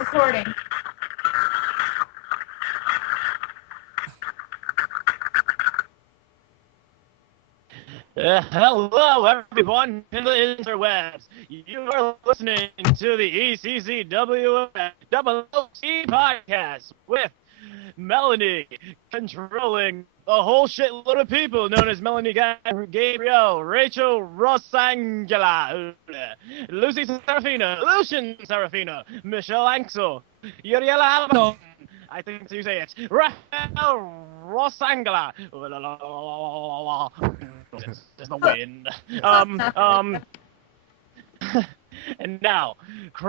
recording. Hello, everyone in the interwebs. You are listening to the ECCWF OOC podcast with Melanie controlling a whole shitload of people known as Melanie Gabriel, Rachel Rosangela, Lucy Serafina, Lucian Serafina, Michelle Ansel, Uriela Abaddon, I think that's how you say it, Rafael Rosangela, there's no wind, and now,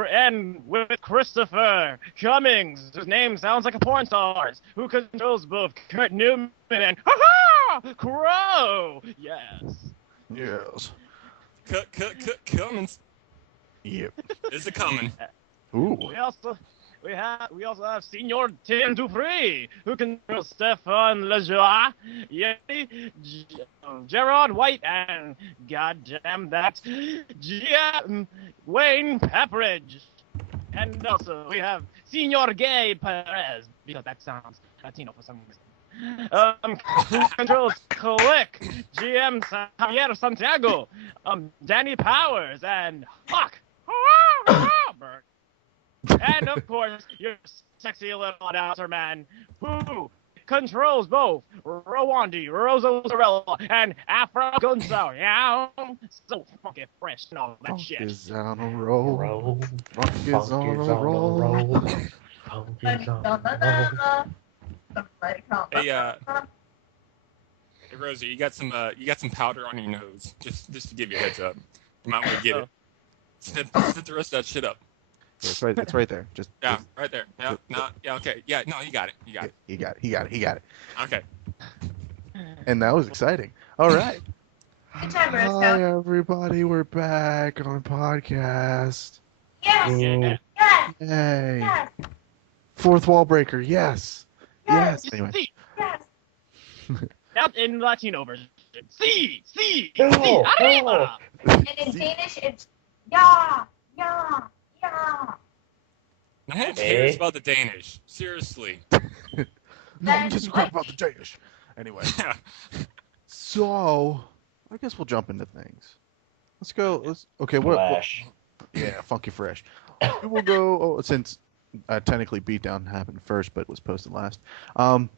and with Christopher Cummins, whose name sounds like a porn star's, who controls both Kurt Newman and Crow. Yes. Yes. Cummins. Yep. Is it coming? Ooh. We also have Senior Tim Dupre, who controls Stefan Lejoie, Gerard White, and goddamn that, Wayne Pepperidge. And also we have Senior Gabe Perez, because that sounds Latino for some reason. Who controls Click, GM Javier Santiago, Danny Powers, and Huck Bert. And of course, your sexy little announcer man, who controls both Rwandi, Rozo, and Afro Gonzo. Yeah, so funky fresh and all that Funk shit. is on a roll. Funk is on a roll. Hey, Rosie, you got some powder on your nose. Just to give you a heads up. You might want to get it. Spit the rest of that shit up. It's right there. Yeah, right there. Yeah, no, yeah, okay. Yeah, no, you got it. He got it. Okay. And that was exciting. All right. Good time, Roscoe. Hi, everybody. We're back on podcast. Yes. Yeah. Yes. Yay. Yes. Fourth wall breaker. Yes. Yes. Anyway. Yes. Now in Latino version. See, Oh, arriba. And in Danish, it's yeah. No one cares about the Danish. Seriously. No, I'm just crap about the Danish. Anyway. So, I guess we'll jump into things. Let's go. Okay, Flash. Yeah, funky fresh. We'll go since technically Beatdown happened first, but was posted last. We'll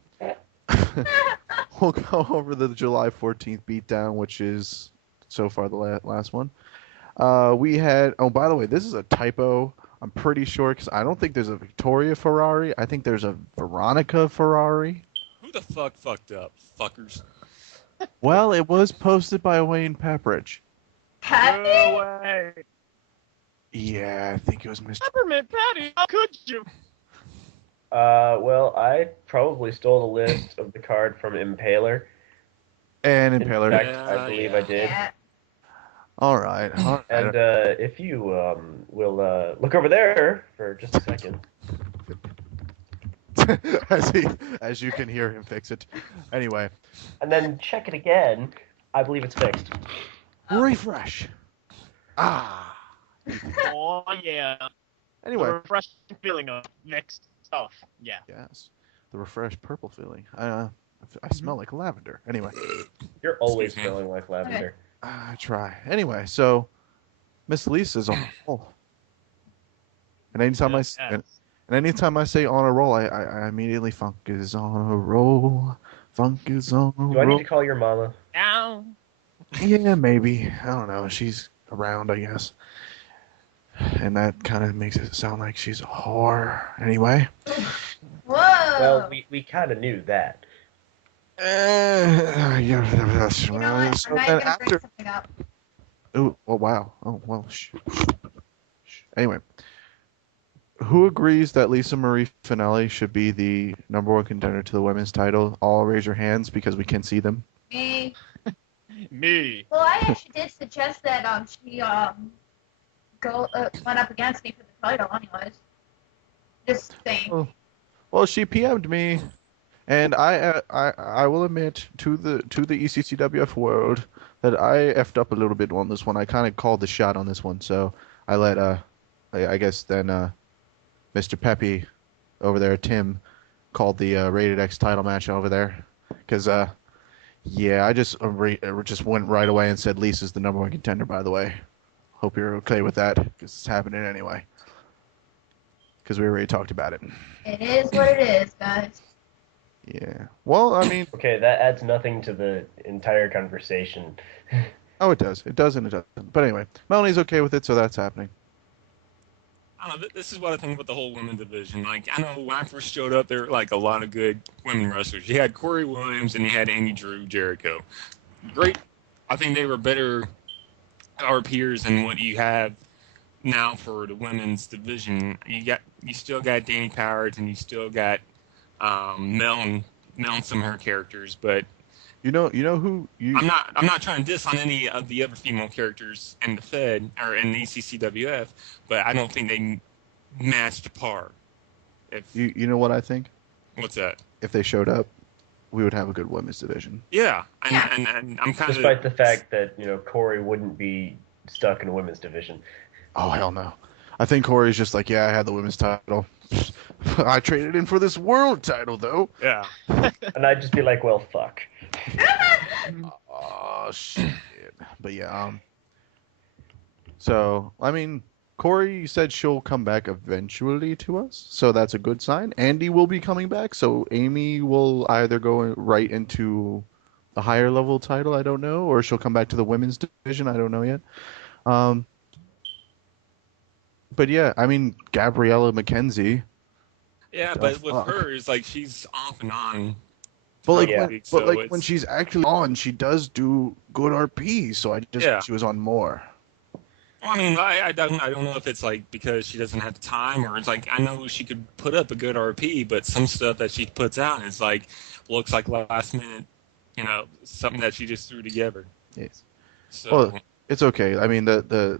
go over the July 14th Beatdown, which is so far the last one. We had. Oh, by the way, this is a typo. I'm pretty sure because I don't think there's a Victoria Ferrari. I think there's a Veronica Ferrari. Who the fuck fucked up, fuckers? Well, it was posted by Wayne Pepperidge. Happy? No way. Yeah, I think it was Mr. Peppermint Patty, how could you? Well, I probably stole the list of the card from Impaler. And In Impaler. fact, I believe I did. Yeah. All right. And if you will look over there for just a second. as you can hear him fix it. Anyway. And then check it again. I believe it's fixed. Refresh. Ah. Oh yeah. Anyway. The refreshing feeling of mixed stuff. Yeah. Yes. The refreshed purple feeling. I smell like lavender. Anyway. You're always Excuse me. smelling like lavender. I try. Anyway, so Miss Lisa's on a roll. And anytime anytime I say on a roll, I immediately funk is on a roll. Funk is on a roll. Do I need to call your mama? Now. Yeah, maybe. I don't know. She's around, I guess. And that kind of makes it sound like she's a whore. Anyway. Whoa. Well, we kind of knew that. Yeah. You know what? So I'm then not even gonna after. bring something up. Oh, wow. Oh, well. Anyway. Who agrees that Lisa Marie Finelli should be the #1 contender to the women's title? All raise your hands because we can see them. Me. Me. Well, I actually did suggest that she went up against me for the title, anyways. Just saying. Oh. Well, she PM'd me, and I will admit to the ECCWF world that I effed up a little bit on this one. I kind of called the shot on this one, so I let I guess then Mr. Pepe over there, Tim, called the Rated X title match over there. Because, yeah, I just went right away and said Lisa's the number 1 contender, by the way. Hope you're okay with that, because it's happening anyway. Because we already talked about it. It is what it is, guys. Yeah. Well, I mean... Okay, that adds nothing to the entire conversation. Oh, it does. It does and it doesn't. But anyway, Melanie's okay with it, so that's happening. I don't know. This is what I think about the whole women division. Like, I know when I first showed up, there were like a lot of good women wrestlers. You had Corey Williams and you had Amy Drew Jericho. Great. I think they were better RPers than what you have now for the women's division. You still got Danny Powers and you still got Mel and some of her characters, but You know who you... I'm not trying to diss on any of the other female characters in the Fed or in the ECCWF, but I don't think they matched par. You know what I think? What's that? If they showed up, we would have a good women's division. Yeah, and I'm kind of... Despite the fact that, Corey wouldn't be stuck in a women's division. Oh, hell no. I think Corey's just like, yeah, I had the women's title. I traded in for this world title, though. Yeah. And I'd just be like, well, fuck. Oh, shit. But yeah, so, I mean, Corey said she'll come back eventually to us, so that's a good sign. Andy will be coming back, so Amy will either go right into the higher level title, I don't know, or she'll come back to the women's division, I don't know yet. But yeah, I mean, Gabriella McKenzie. Yeah, but with her, it's like she's off and on. But Yeah. when she's actually on, she does do good RP. So I just wish she was on more. Well, I mean, I don't know if it's like because she doesn't have the time, or it's like I know she could put up a good RP, but some stuff that she puts out is like looks like last minute, something that she just threw together. Yes. So Well, it's okay. I mean, well,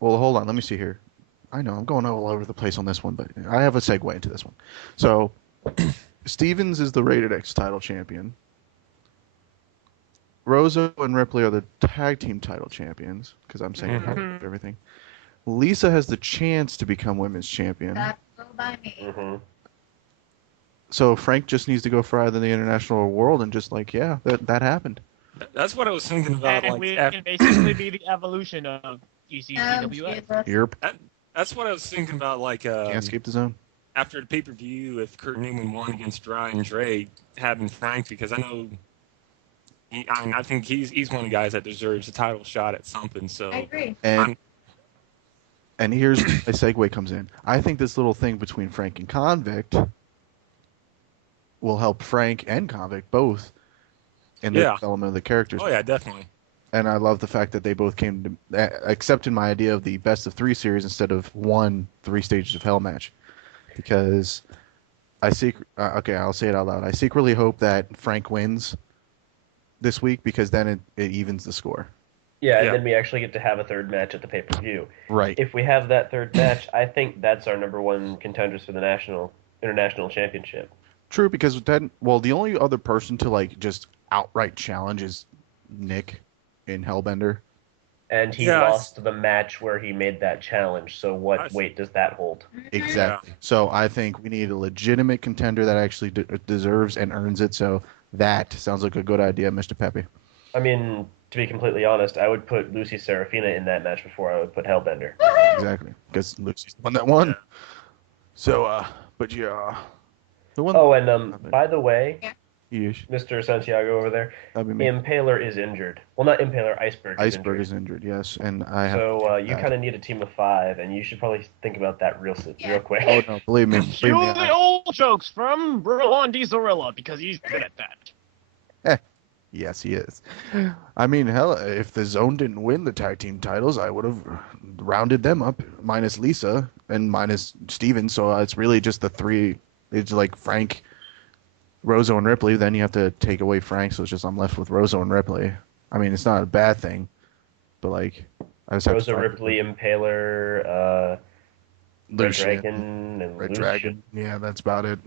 hold on. Let me see here. I know I'm going all over the place on this one, but I have a segue into this one. So, Stevens is the Rated X title champion. Rozo and Ripley are the tag team title champions, because I'm saying everything. Lisa has the chance to become women's champion. That's go by me. Mm-hmm. So Frank just needs to go for either the international or world, and just like, yeah, that happened. that's what I was thinking about. And Like, we can basically be the evolution of ECCWF. You're that's what I was thinking about. Like, can't escape the zone. after the pay-per-view, if Kurt Newman won against Dry and Dre, having Frank, because I know, I think he's one of the guys that deserves a title shot at something. So I agree. And here's where my segue comes in. I think this little thing between Frank and Convict will help Frank and Convict both in the development of the characters. Oh yeah, definitely. And I love the fact that they both came to accepted my idea of the best of 3 series instead of 1 3 stages of hell match, because I'll say it out loud. I secretly hope that Frank wins this week, because then it evens the score. Yeah, and then we actually get to have a third match at the pay-per-view. Right. If we have that third match, I think that's our number 1 contenders for the international championship. True, because then, the only other person to like just outright challenge is Nick in Hellbender. And he lost the match where he made that challenge, so what weight does that hold? Exactly. So I think we need a legitimate contender that actually deserves and earns it, so that sounds like a good idea, Mr. Pepe. I mean, to be completely honest, I would put Lucy Serafina in that match before I would put Hellbender. Exactly, because Lucy's the one that won. So, but yeah. Oh, and by the way, Yeesh. Mr. Santiago over there, That'd be me. Impaler is injured. Well, not Impaler, Iceberg. Iceberg is injured, yes, and I have. So you kind of need a team of 5, and you should probably think about that real quick. Oh no, believe me. Cue the old jokes from Roland Zorilla, because he's good at that. Yes, he is. I mean, hell, if the Zone didn't win the tag team titles, I would have rounded them up, minus Lisa and minus Steven. So it's really just the 3. It's like Frank, Rozo, and Ripley. Then you have to take away Frank, so it's just I'm left with Rozo and Ripley. I mean, it's not a bad thing, but like I just have Rozo, Ripley, Impaler, Red Dragon, and Red Lucian. Dragon. Yeah, that's about it.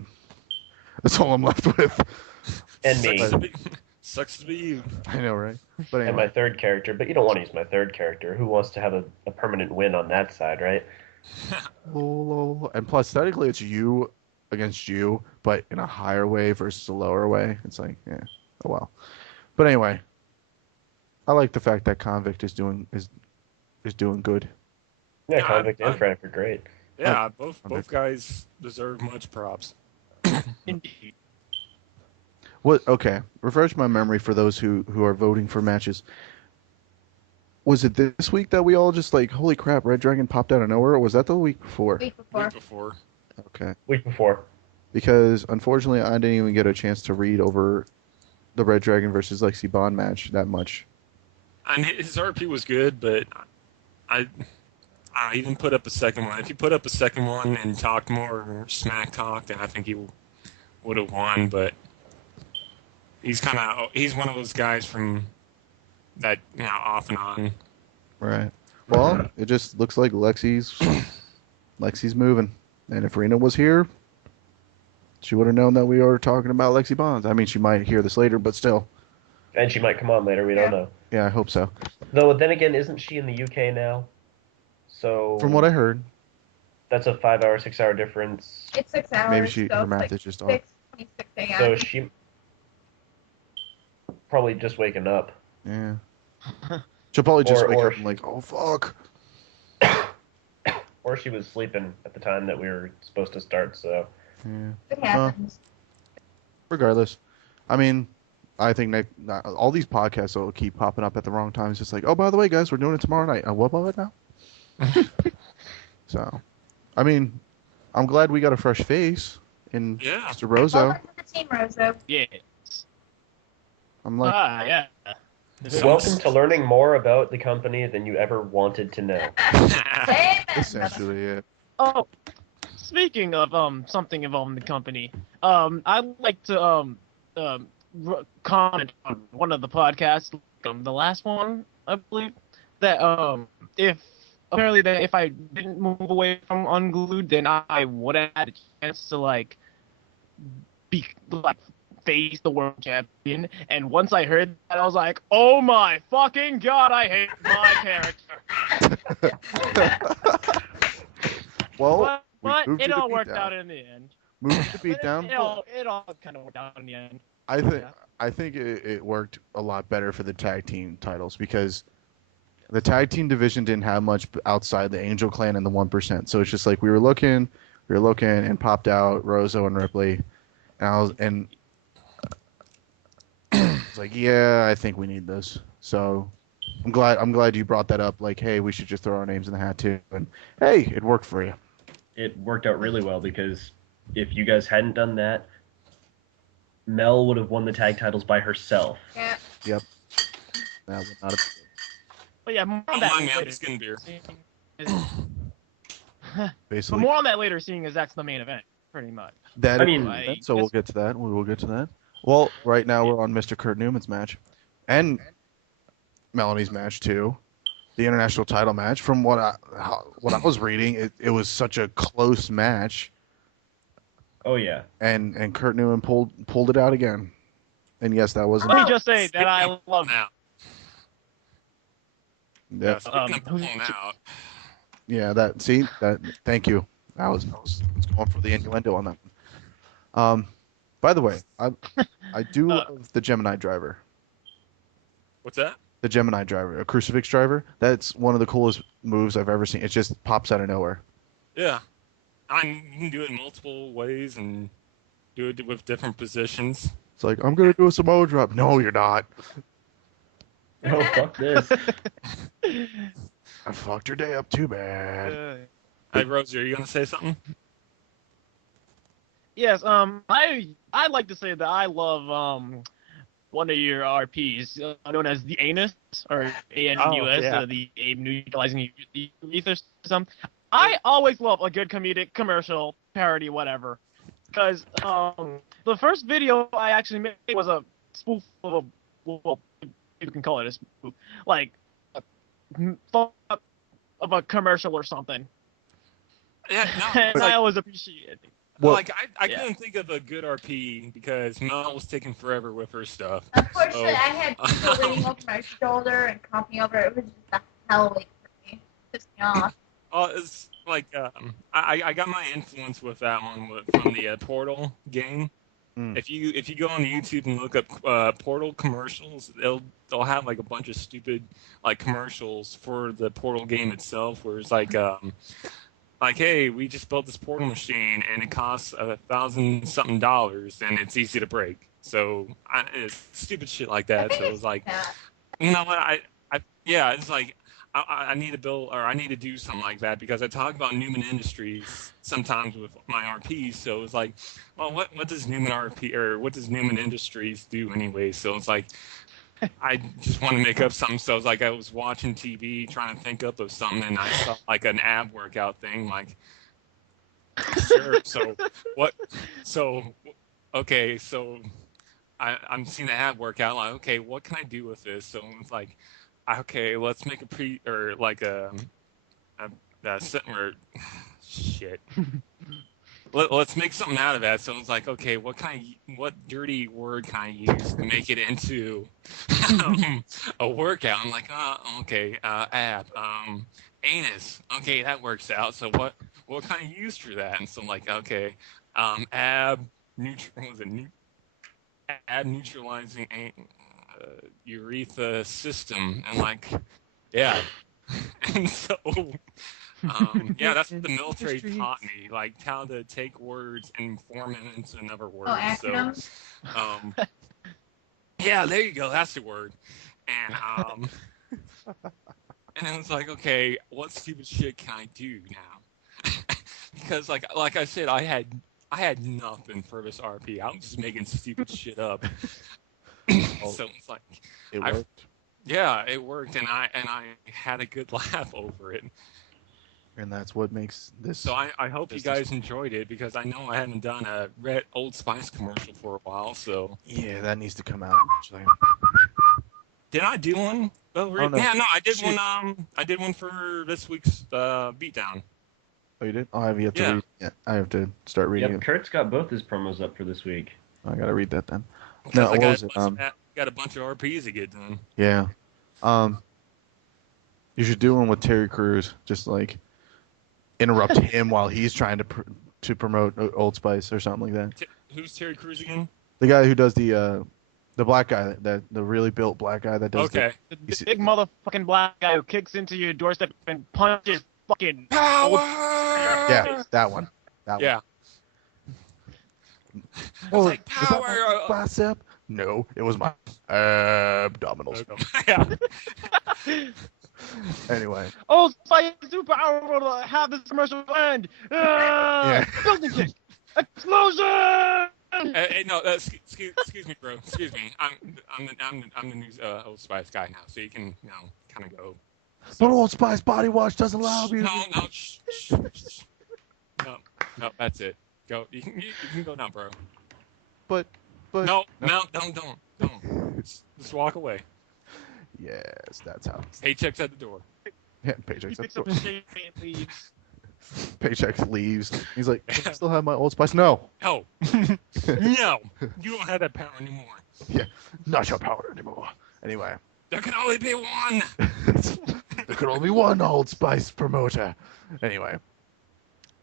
That's all I'm left with. And me. Sucks to be you. I know, right? But anyway. And my third character, but you don't want to use my third character. Who wants to have a permanent win on that side, right? Lol. And plus, technically, it's you against you, but in a higher way versus a lower way. It's like, yeah, oh well. But anyway, I like the fact that Convict is doing good. Yeah, Yeah, Convict I- and Frank are great. Yeah, both guys deserve much props. Indeed. What? Okay, refresh my memory for those who are voting for matches. Was it this week that we all just like, holy crap, Red Dragon popped out of nowhere, or was that the week before? Week before. Week before. Okay. Week before. Because unfortunately, I didn't even get a chance to read over the Red Dragon versus Lexi Bond match that much. And his RP was good, but I even put up a second one. If he put up a second one and talked more smack talk, then I think he would have won. But he's one of those guys from that, off and on. Right. Well, it just looks like Lexi's moving. And if Rena was here, she would have known that we were talking about Lexi Bonds. I mean, she might hear this later, but still. And she might come on later, we don't know. Yeah, I hope so. Though, then again, isn't she in the UK now? So From what I heard, that's a 5-hour, 6-hour difference. It's 6 hours. maybe so her it's math like is just off. 6:26 a.m. So she probably just waking up. Yeah. She'll probably just wake or up and like, oh, fuck. Or she was sleeping at the time that we were supposed to start, so... Yeah. It happens. Regardless, I mean, I think all these podcasts will keep popping up at the wrong times. It's like, oh, by the way, guys, we're doing it tomorrow night. What about it now? So, I mean, I'm glad we got a fresh face in Yeah. Mr. Rozo. Welcome to the team, Rozo. Yeah. I'm like, Yeah. Welcome to learning more about the company than you ever wanted to know. Amen. essentially it. Oh, speaking of something involving the company, I'd like to comment on one of the podcasts, the last one, I believe, that if I didn't move away from Unglued, then I would have had a chance to face the world champion. And once I heard that, I was like, oh my fucking god, I hate my character. Well, But we moved it to the all worked beatdown. out in the end. Moved to beat down. It all kind of worked out in the end. I think it worked a lot better for the tag team titles because the tag team division didn't have much outside the Angel Clan and the 1%. So it's just like we were looking and popped out Rozo and Ripley, and it's like, yeah, I think we need this. So I'm glad you brought that up. Like, hey, we should just throw our names in the hat too. And hey, it worked for you. It worked out really well because if you guys hadn't done that, Mel would have won the tag titles by herself. Yeah. Yep. That was not a. But yeah, more on Oh, that my man, later. skin beer. But Basically, more on that later, seeing as that's the main event, pretty much. that. I mean, so we'll get to that. We will get to that. Well, right now we're on Mr. Kurt Newman's match, and Melanie's match too, the international title match. From what I was reading, it was such a close match, Oh, yeah. and Kurt Newman pulled it out again. And yes, that was. Let me just say that I love. Now, Yeah, speaking of pulling out, yeah. That. See that. Thank you. I was going for the innuendo on that one. By the way, I do love the Gemini driver. what's that? The Gemini driver, a crucifix driver. That's one of the coolest moves I've ever seen. It just pops out of nowhere. Yeah. You can do it in multiple ways and do it with different positions. It's like, I'm going to do a Samoa drop. No, you're not. Oh, fuck this. I fucked your day up too bad. Hey, Rosie, are you going to say something? Yes, I'd like to say that I love one of your RPs known as the Anus or ANUS, Oh, yeah. the neutralizing the ether system. I always love a good comedic commercial parody, whatever. Because the first video I actually made was a spoof of well, you can call it a spoof, like of a commercial or something. Yeah, no. And I always appreciate it. Well, I yeah. couldn't think of a good RP because Mel was taking forever with her stuff. Unfortunately, Oh. I had people leaning over my shoulder and coughing over. It was just a hell week for me. Pissed me off. It's like I got my influence with that one from the Portal game. Mm. If you go on YouTube and look up Portal commercials, they'll have like a bunch of stupid like commercials for the Portal game itself, where it's like, hey, we just built this Portal machine and it costs $1,000 something, and it's easy to break. So it's stupid shit like that. So it's like, you know what? It's like I need to build, or I need to do something like that, because I talk about Newman Industries sometimes with my RPs. So it's like, well, what does Newman RP, or what does Newman Industries do anyway? So it's like, I just want to make up something. So it's like I was watching TV trying to think up of something, and I saw like an ab workout thing. Like, sure. So what? So okay. So I'm seeing the ab workout. Like, okay, what can I do with this? So it's like, okay, let's make shit. Let's make something out of that. So it's like, okay, what dirty word can I use to make it into a workout? I'm like, okay, ab, anus. Okay, that works out. So what can I use for that? And so I'm like, okay, ab neutralizing urethra system, and like, yeah. And so that's what the military taught me, like how to take words and form them into another word. Acronyms? So yeah, there you go, that's the word. And and it was like, okay, what stupid shit can I do now? Because like I said, I had nothing for this RP. I was just making stupid shit up. So it's like, It worked. Yeah, it worked, and I had a good laugh over it. And that's what makes this. So I hope you guys enjoyed it, because I know I haven't done a Red Old Spice commercial for a while. So yeah, that needs to come out. Actually. Did I do one? Oh, no. Yeah, no, I did one. I did one for this week's beatdown. Oh, you did? Oh, I have yet to read. Yeah, I have to start reading Yep, it. Kurt's got both his promos up for this week. I gotta read that then. No, what was it? Got a bunch of RPs to get done. Yeah. You should do one with Terry Crews. Just like interrupt him while he's trying to promote Old Spice or something like that. Who's Terry Crews again? The guy who does the black guy, the really built black guy that does. Okay. The big motherfucking black guy who kicks into your doorstep and punches fucking Power! Yeah, that one. Yeah. Oh, like, was that my power! bicep? No, it was my abdominals. Yeah. Anyway. Old Spice super powerful to have this commercial end. Building kick. Explosion! No, excuse me, bro. Excuse me. I'm the new Old Spice guy now, so you can kind of go. But Old Spice body wash doesn't allow me. No, that's it. Go. You can go now, bro. But no, don't. Just walk away. Yes, that's how. Paycheck's at the door. Yeah, paychecks. He picks up his shit and leaves. Paychecks leaves. He's like, I still have my Old Spice. No. No. No. You don't have that power anymore. Yeah, not your power anymore. Anyway. There can only be one. There could only be one Old Spice promoter. Anyway.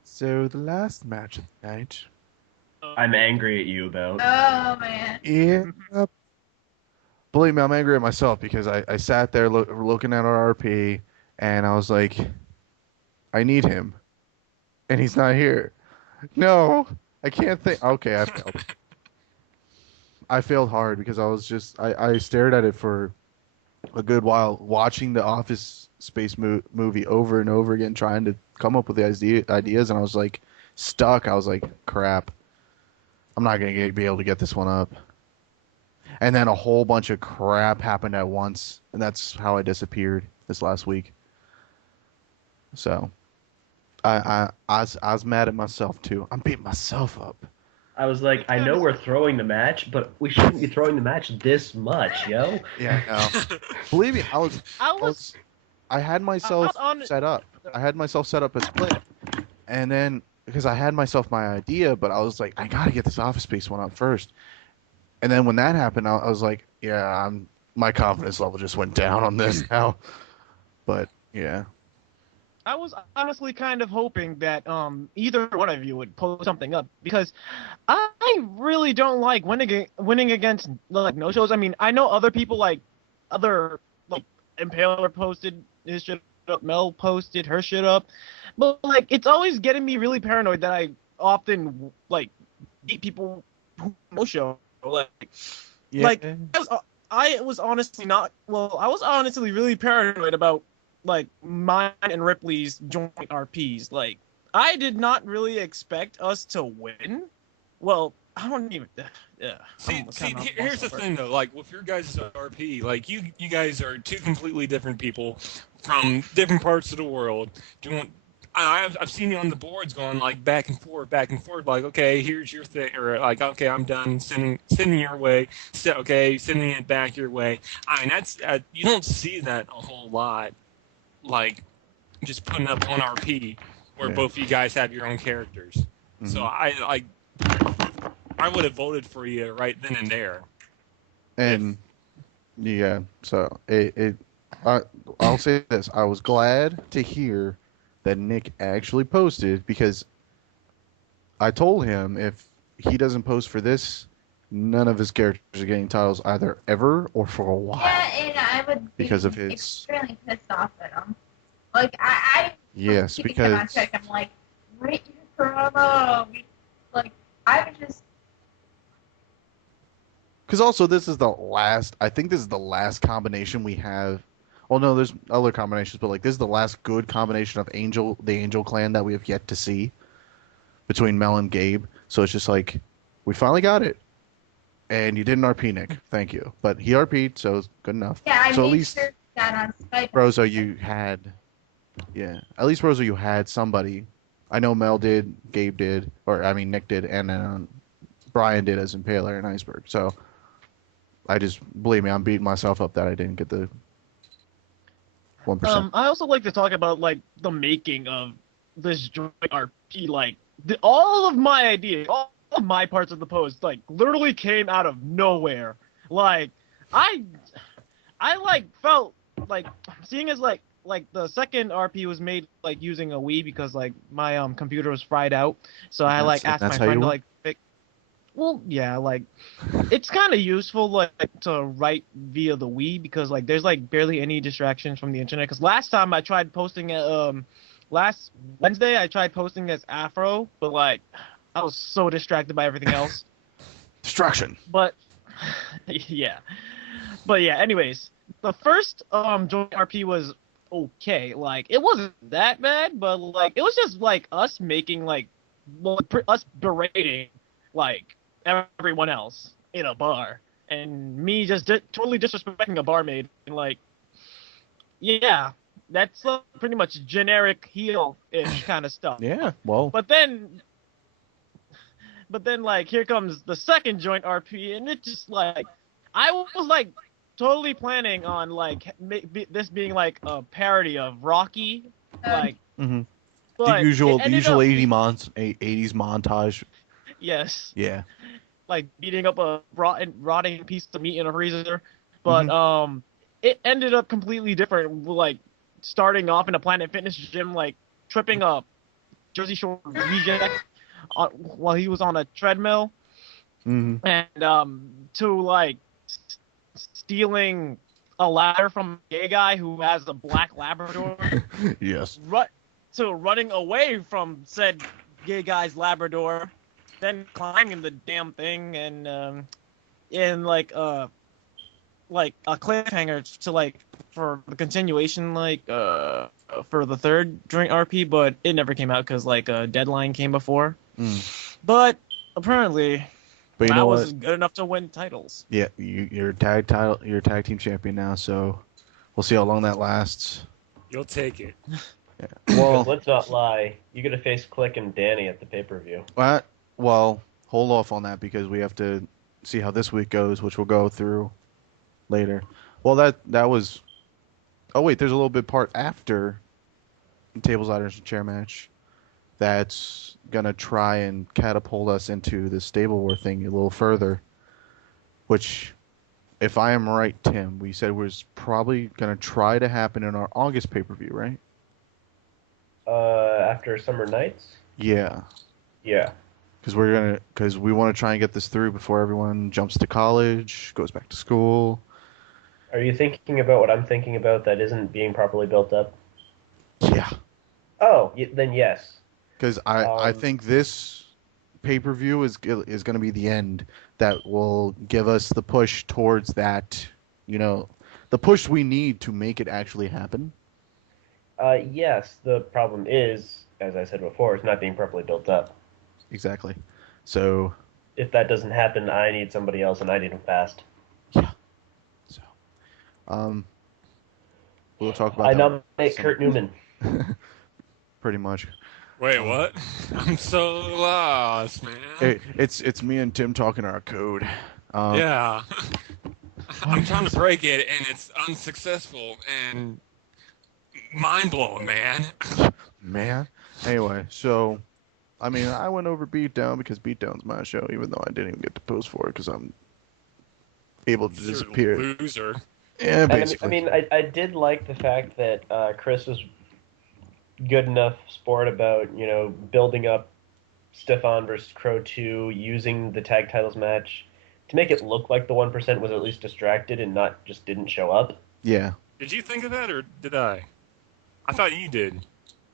So the last match of the night. I'm angry at you about. Oh, man. Yeah. Believe me, I'm angry at myself because I sat there looking at our RP and I was like, I need him. And he's not here. No, I can't think. Okay, I failed. I failed hard because I was just, I stared at it for a good while, watching the Office Space movie over and over again, trying to come up with the ideas, and I was like stuck. I was like, crap. I'm not going to be able to get this one up. And then a whole bunch of crap happened at once, and that's how I disappeared this last week. So, I was mad at myself too. I'm beating myself up. I was like, I know we're throwing the match, but we shouldn't be throwing the match this much, yo. Yeah, no. Believe me, I had myself set up. I had myself set up a split, and then because I had myself my idea, but I was like, I gotta get this Office Space one up first. And then when that happened, I was like, yeah, my confidence level just went down on this now. But yeah, I was honestly kind of hoping that either one of you would post something up because I really don't like winning against like no shows. I mean, I know other people like Impaler posted his shit up, Mel posted her shit up, but like it's always getting me really paranoid that I often like beat people who no show like I was honestly not well. I was honestly really paranoid about like mine and Ripley's joint RPs. Like I did not really expect us to win. Well, I don't even. Yeah. Here's the thing though. Like with your guys' RP, like you guys are two completely different people from different parts of the world doing. I've seen you on the boards going like back and forth. Like, okay, here's your thing, or like, okay, I'm done sending your way. So, okay, sending it back your way. I mean, that's you don't see that a whole lot. Like, just putting up one RP where both of you guys have your own characters. Mm-hmm. So I would have voted for you right then and there. And yeah, so I'll say this: I was glad to hear that Nick actually posted, because I told him if he doesn't post for this, none of his characters are getting titles either ever or for a while. Yeah, and I would be because of his extremely pissed off at him. Like I yes, because I'm like, right here, Rozo. Like I would just. Because also this is the last. I think this is the last combination we have. Well, no, there's other combinations, but like this is the last good combination of the Angel clan that we have yet to see between Mel and Gabe. So it's just like we finally got it, and you didn't RP Nick, thank you. But he RP'd, so it's good enough. Yeah, I so made at least sure that on Skype. Rozo, you had, at least Rozo, you had somebody. I know Mel did, Gabe did, or I mean Nick did, and Brian did as Impaler and Iceberg. So I just believe me, I'm beating myself up that I didn't get the 1%. I also like to talk about like the making of this joint RP. Like all of my ideas, all of my parts of the post, like literally came out of nowhere. Like I like felt like seeing as like the second RP was made like using a Wii because like my computer was fried out, so I like asked my friend to like fix. Well, yeah, like it's kind of useful like to write via the Wii because like there's like barely any distractions from the internet. Because last time I tried posting last Wednesday I tried posting as Afro, but like I was so distracted by everything else. Distraction. But yeah, anyways, the first joint RP was okay. Like it wasn't that bad, but like it was just like us making like us berating like everyone else in a bar, and me just totally disrespecting a barmaid, and like, yeah, that's pretty much generic heel-ish kind of stuff. Yeah, well. But then like here comes the second joint RP, and it just like I was like totally planning on like this being like a parody of Rocky, like. Mm-hmm. The usual 80s montage. Yes. Yeah. Like beating up a rotting piece of meat in a freezer, but it ended up completely different. Like starting off in a Planet Fitness gym, like tripping a Jersey Shore reject while he was on a treadmill, and to like stealing a ladder from a gay guy who has a black Labrador. Yes. So running away from said gay guy's Labrador. Then climbing the damn thing and like a cliffhanger to like for the continuation like for the third joint RP, but it never came out because like a deadline came before. But apparently, that wasn't good enough to win titles. Yeah, you're tag team champion now, so we'll see how long that lasts. You'll take it. Yeah. Well, let's not lie. You're gonna face Click and Danny at the pay-per-view. What? Well, hold off on that because we have to see how this week goes, which we'll go through later. Well, that was. Oh wait, there's a little bit part after the tables, ladders, and chair match that's gonna try and catapult us into the stable war thing a little further. Which, if I am right, Tim, we said was probably gonna try to happen in our August pay-per-view, right? after Summer Nights? Yeah, Yeah. because we want to try and get this through before everyone jumps to college, goes back to school. Are you thinking about what I'm thinking about that isn't being properly built up? Yeah, Oh, then yes. because I think this pay-per-view is going to be the end that will give us the push towards that, the push we need to make it actually happen. Yes, the problem is, as I said before, it's not being properly built up. Exactly. So, If that doesn't happen, I need somebody else, and I need them fast. yeah. So, we'll talk about I that nominate Kurt Newman. pretty much. Wait, what? I'm so lost, man. It's me and Tim talking our code. Yeah. I'm trying to break it, and it's unsuccessful, and mind-blowing, man. Man. Anyway, so, I mean, I went over Beatdown because Beatdown's my show, even though I didn't even get to post for it because I'm able to You're a disappear. loser. Yeah, And basically. I did like the fact that Chris was good enough sport about, building up Stefan versus Crow 2, using the tag titles match to make it look like the 1% was at least distracted and not just didn't show up. Yeah. Did you think of that, or did I? I thought you did.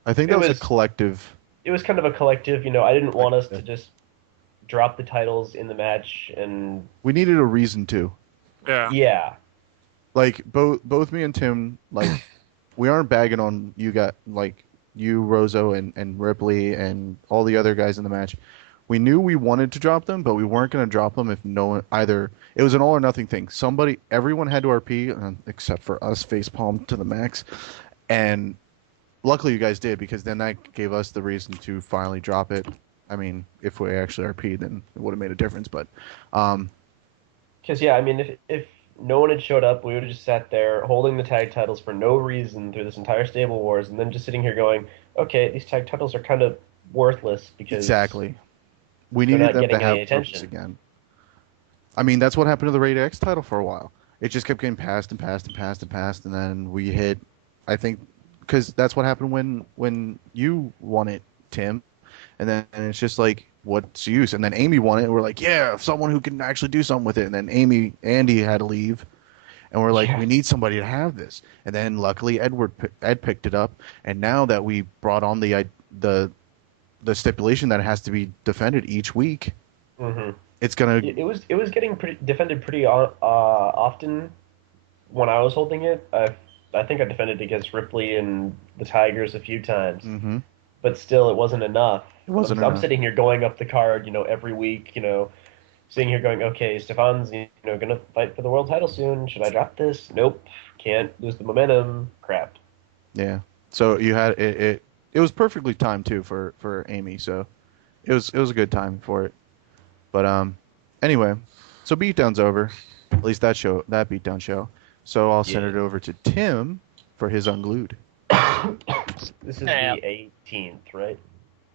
I think It that was a was- collective. It was kind of a collective, I didn't want us to just drop the titles in the match and We needed a reason to. Yeah. yeah. Like, both me and Tim, like, we aren't bagging on you you, Rozo, and Ripley, and all the other guys in the match. We knew we wanted to drop them, but we weren't going to drop them if no one either. It was an all or nothing thing. Everyone had to RP, except for us, facepalm to the max. And luckily you guys did, because then that gave us the reason to finally drop it. I mean, if we actually RP'd, then it would have made a difference. But, Because, if no one had showed up, we would have just sat there holding the tag titles for no reason through this entire Stable Wars, and then just sitting here going, okay, these tag titles are kind of worthless because exactly. We they're needed not them to getting have any purpose attention. again. I mean, that's what happened to the Rated X title for a while. It just kept getting passed and passed and passed and passed, and then we hit, I think, because that's what happened when you won it, Tim. And then it's just like, what's the use? And then Amy won it, and we're like, yeah, someone who can actually do something with it. And then Andy had to leave, and we're like, Yeah. we need somebody to have this. And then luckily Ed picked it up, and now that we brought on the stipulation that it has to be defended each week, Mm-hmm. it's gonna. It was getting defended pretty often when I was holding it. I think I defended against Ripley and the Tigers a few times, Mm-hmm. but still, it wasn't enough. It wasn't I'm enough. sitting here going up the card, every week, sitting here going, okay, Stefan's, gonna fight for the world title soon. Should I drop this? Nope. Can't lose the momentum. Crap. Yeah. So you had it. It was perfectly timed too for Amy. So it was a good time for it. But anyway, so Beatdown's over. At least that Beatdown show. So I'll send Yeah. it over to Tim for his Unglued. This is Yeah. the 18th, right?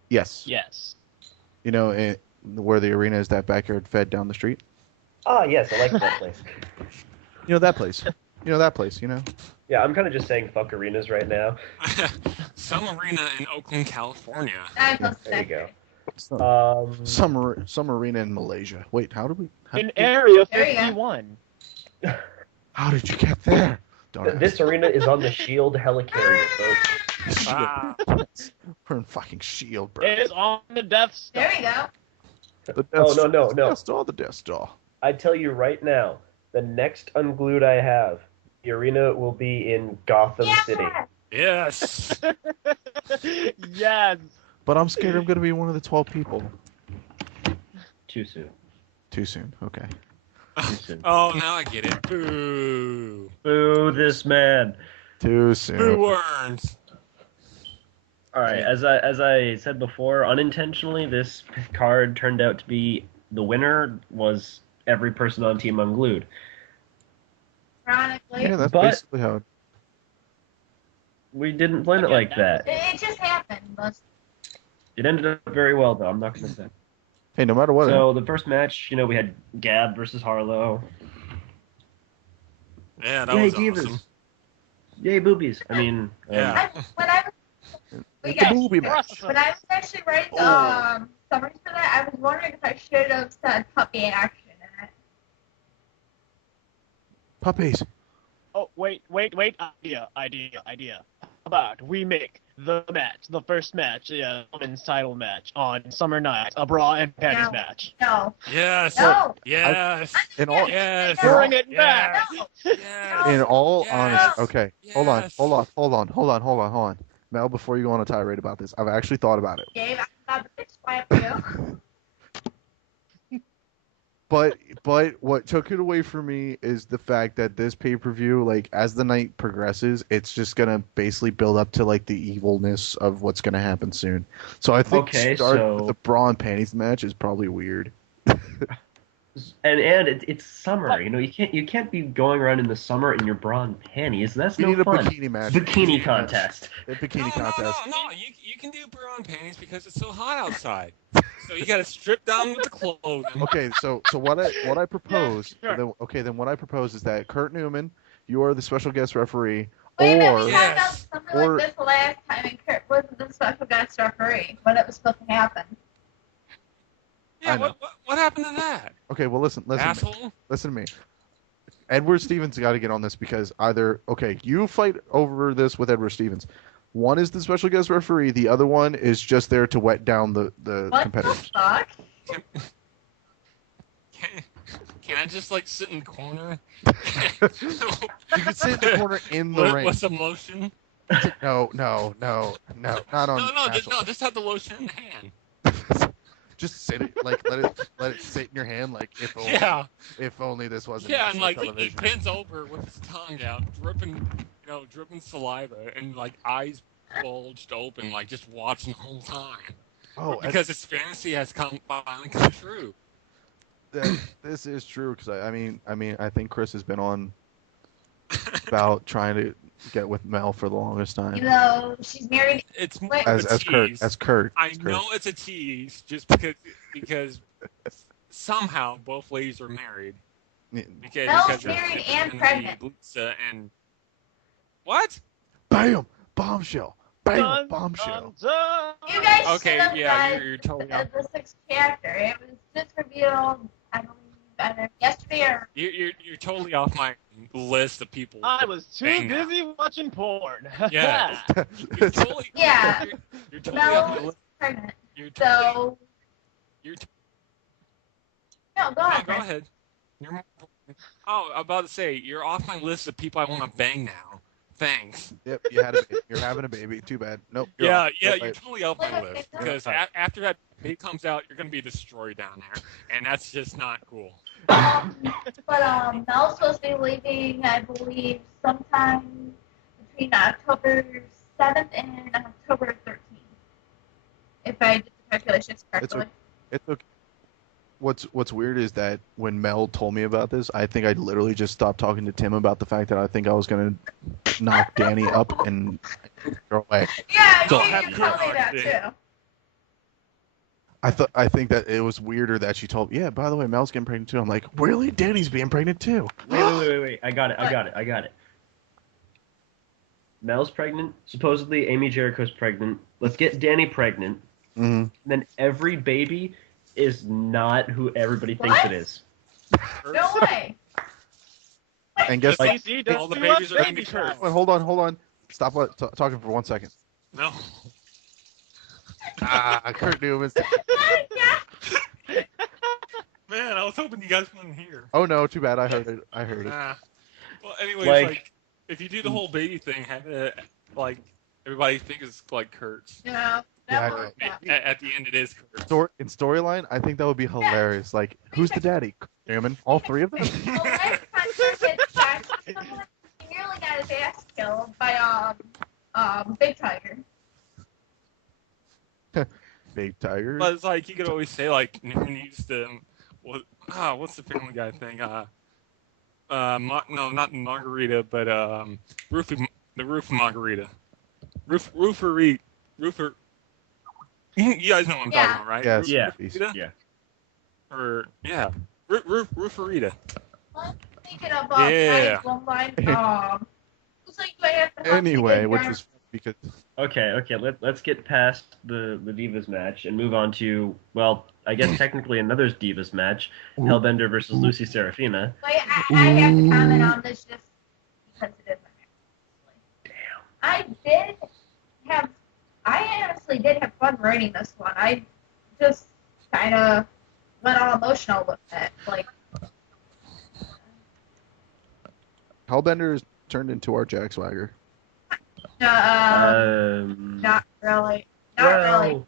Yes. Yes. Where the arena is, that backyard fed down the street. Ah, yes, I like that place. That place. That place. Yeah, I'm kind of just saying fuck arenas right now. Some arena in Oakland, California. I must There you say. go. Some arena in Malaysia. Wait, In Area There you go. 51. how did you get there? Don't ask. This arena is on the Shield helicarrier, folks. Ah. We're in fucking Shield, bro. It is on the Death Star. There you go. The Oh, Death no. Death Star, the Death Star. I tell you right now, the next Unglued I have, the arena will be in Gotham Yeah. City. Yes. Yes. But I'm scared I'm going to be one of the 12 people. Too soon. Too soon. Okay. Too soon. Oh, now I get it. Boo. Boo this man. Too Boo soon. worms. All right, as I said before, unintentionally, this card turned out to be the winner was every person on Team Unglued. Ironically. Yeah, that's But- basically how it... We didn't plan it like that. It just happened. It ended up very well, though. I'm not going to say. Hey, no matter what. So the first match, we had Gab versus Harlow. Yeah, that Yay, was divas! awesome. Yay, boobies! I mean, Yeah. Whenever But It's a yes, booby match. when I was actually writing Oh. summaries for that, I was wondering if I should have said puppy action in it. Puppies. Oh, wait. Idea. How about we make the first match, women's title match on Summer Night, a bra and panties No. match. No. Yes. No. Yes. In all, Yes. Bring it Yes. back. No. Yes. in all Yes. honesty, okay. Yes. Hold on. Mel, before you go on a tirade about this, I've actually thought about it. Gabe, I'm about to slap you. But what took it away from me is the fact that this pay-per-view, like, as the night progresses, it's just gonna basically build up to like the evilness of what's gonna happen soon. So I think Okay, start so- with the bra and panties match is probably weird. And it's summer. You know, you can't be going around in the summer in your bra and panties. That's We no need a fun. bikini match. Bikini contest. A bikini contest. No. You can do bra and panties because it's so hot outside. So you got to strip down with the clothing. Okay, so what I propose, Yeah, sure. then what I propose is that Kurt Newman, you are the special guest referee, Wait a minute, or we Yeah. found out something Or- like this the last time, and Kurt wasn't the special guest referee when it was supposed to happen. Yeah, I know. what happened to that? okay, well listen, Asshole. listen to me. Edward Stevens got to get on this because either you fight over this with Edward Stevens. One is the special guest referee, the other one is just there to wet down the What competitors. the fuck? Can I just like sit in the corner? You can sit in the corner in the ring. What's the motion? No, not on. No, asshole. just have the lotion in the hand. Just sit it, like let it sit in your hand, like Yeah, if only this wasn't yeah, and national like he television. bends over with his tongue out, dripping saliva, and like eyes bulged open, like just watching the whole time. Oh, Because his fantasy has finally come true. this is true because I mean I think Chris has been on about trying to get with Mel for the longest time. You know, she's married. It's more Wait. of a tease. As Kurt. I know it's a tease, just because somehow both ladies are married. Because Mel's they're married gonna and be pregnant. Lisa and what? Bam! Bombshell! Bam! Dun, Bombshell! dun, dun. You guys Okay, should have yeah, read you're totally off. the sixth chapter. It was just revealed, I don't know, yesterday or You're totally off my list of people. I was too Bang now. busy watching porn. Yeah. You're totally, Yeah. You're totally off my Mel list. is pregnant. You're totally. So, You're no, go no, ahead. go Chris. ahead. Oh, I'm about to say you're off my list of people I want to bang now. Thanks. Yep, you had a baby. You're having a baby. Too bad. Nope. You're Yeah, off. yeah, Nope, you're totally off my list because after that baby comes out, you're gonna be destroyed down there, and that's just not cool. But Mel's supposed to be leaving, I believe, sometime between October 7th and October 13th. If I did the calculations correctly. It's okay. What's weird is that when Mel told me about this, I think I literally just stopped talking to Tim about the fact that I think I was gonna knock Danny up and throw away. Yeah, So- you told me that too. I think that it was weirder that she told me, yeah, by the way, Mel's getting pregnant too. I'm like, really? Danny's being pregnant too. Wait. I got it. Mel's pregnant. Supposedly, Amy Jericho's pregnant. Let's get Danny pregnant. Mm-hmm. Then every baby is not who everybody thinks What? it is. No way. And guess Like, like, CC all does the too babies much are gonna baby be shirts. twins. hold on. Stop talking for 1 second. No. Kurt Newman's. Man, I was hoping you guys wouldn't hear. Oh no, too bad. I heard it. Well, anyways, Like- like if you do the whole baby thing, have it like everybody think it's like Kurt's. No, Yeah, that won't happen. At the end, it is Kurt's. In storyline, I think that would be hilarious. Like, who's the daddy? Kurt Newman. All three of them. Well, last time Kurt hit Jack, he nearly got his ass killed by Big Tiger. Big Tiger. But it's like you could always say like Newman used to. What's the Family Guy thing? No, not Margarita, but the roof Margarita. Roofer. You guys know what I'm Yeah. talking about, right? Yes. Yeah. Rooferita? Yeah. Or yeah, Rooferita. Well, speaking of Yeah. one line, who's like, do I have to help Anyway, you which get is because Okay. Let's get past the Divas match and move on to, well, I guess technically another Divas match, Hellbender versus Lucy Serafina. Like, I have to comment on this just because it is my favorite. I honestly did have fun writing this one. I just kind of went all emotional with it. Like, Hellbender is turned into our Jack Swagger. not really. Not really.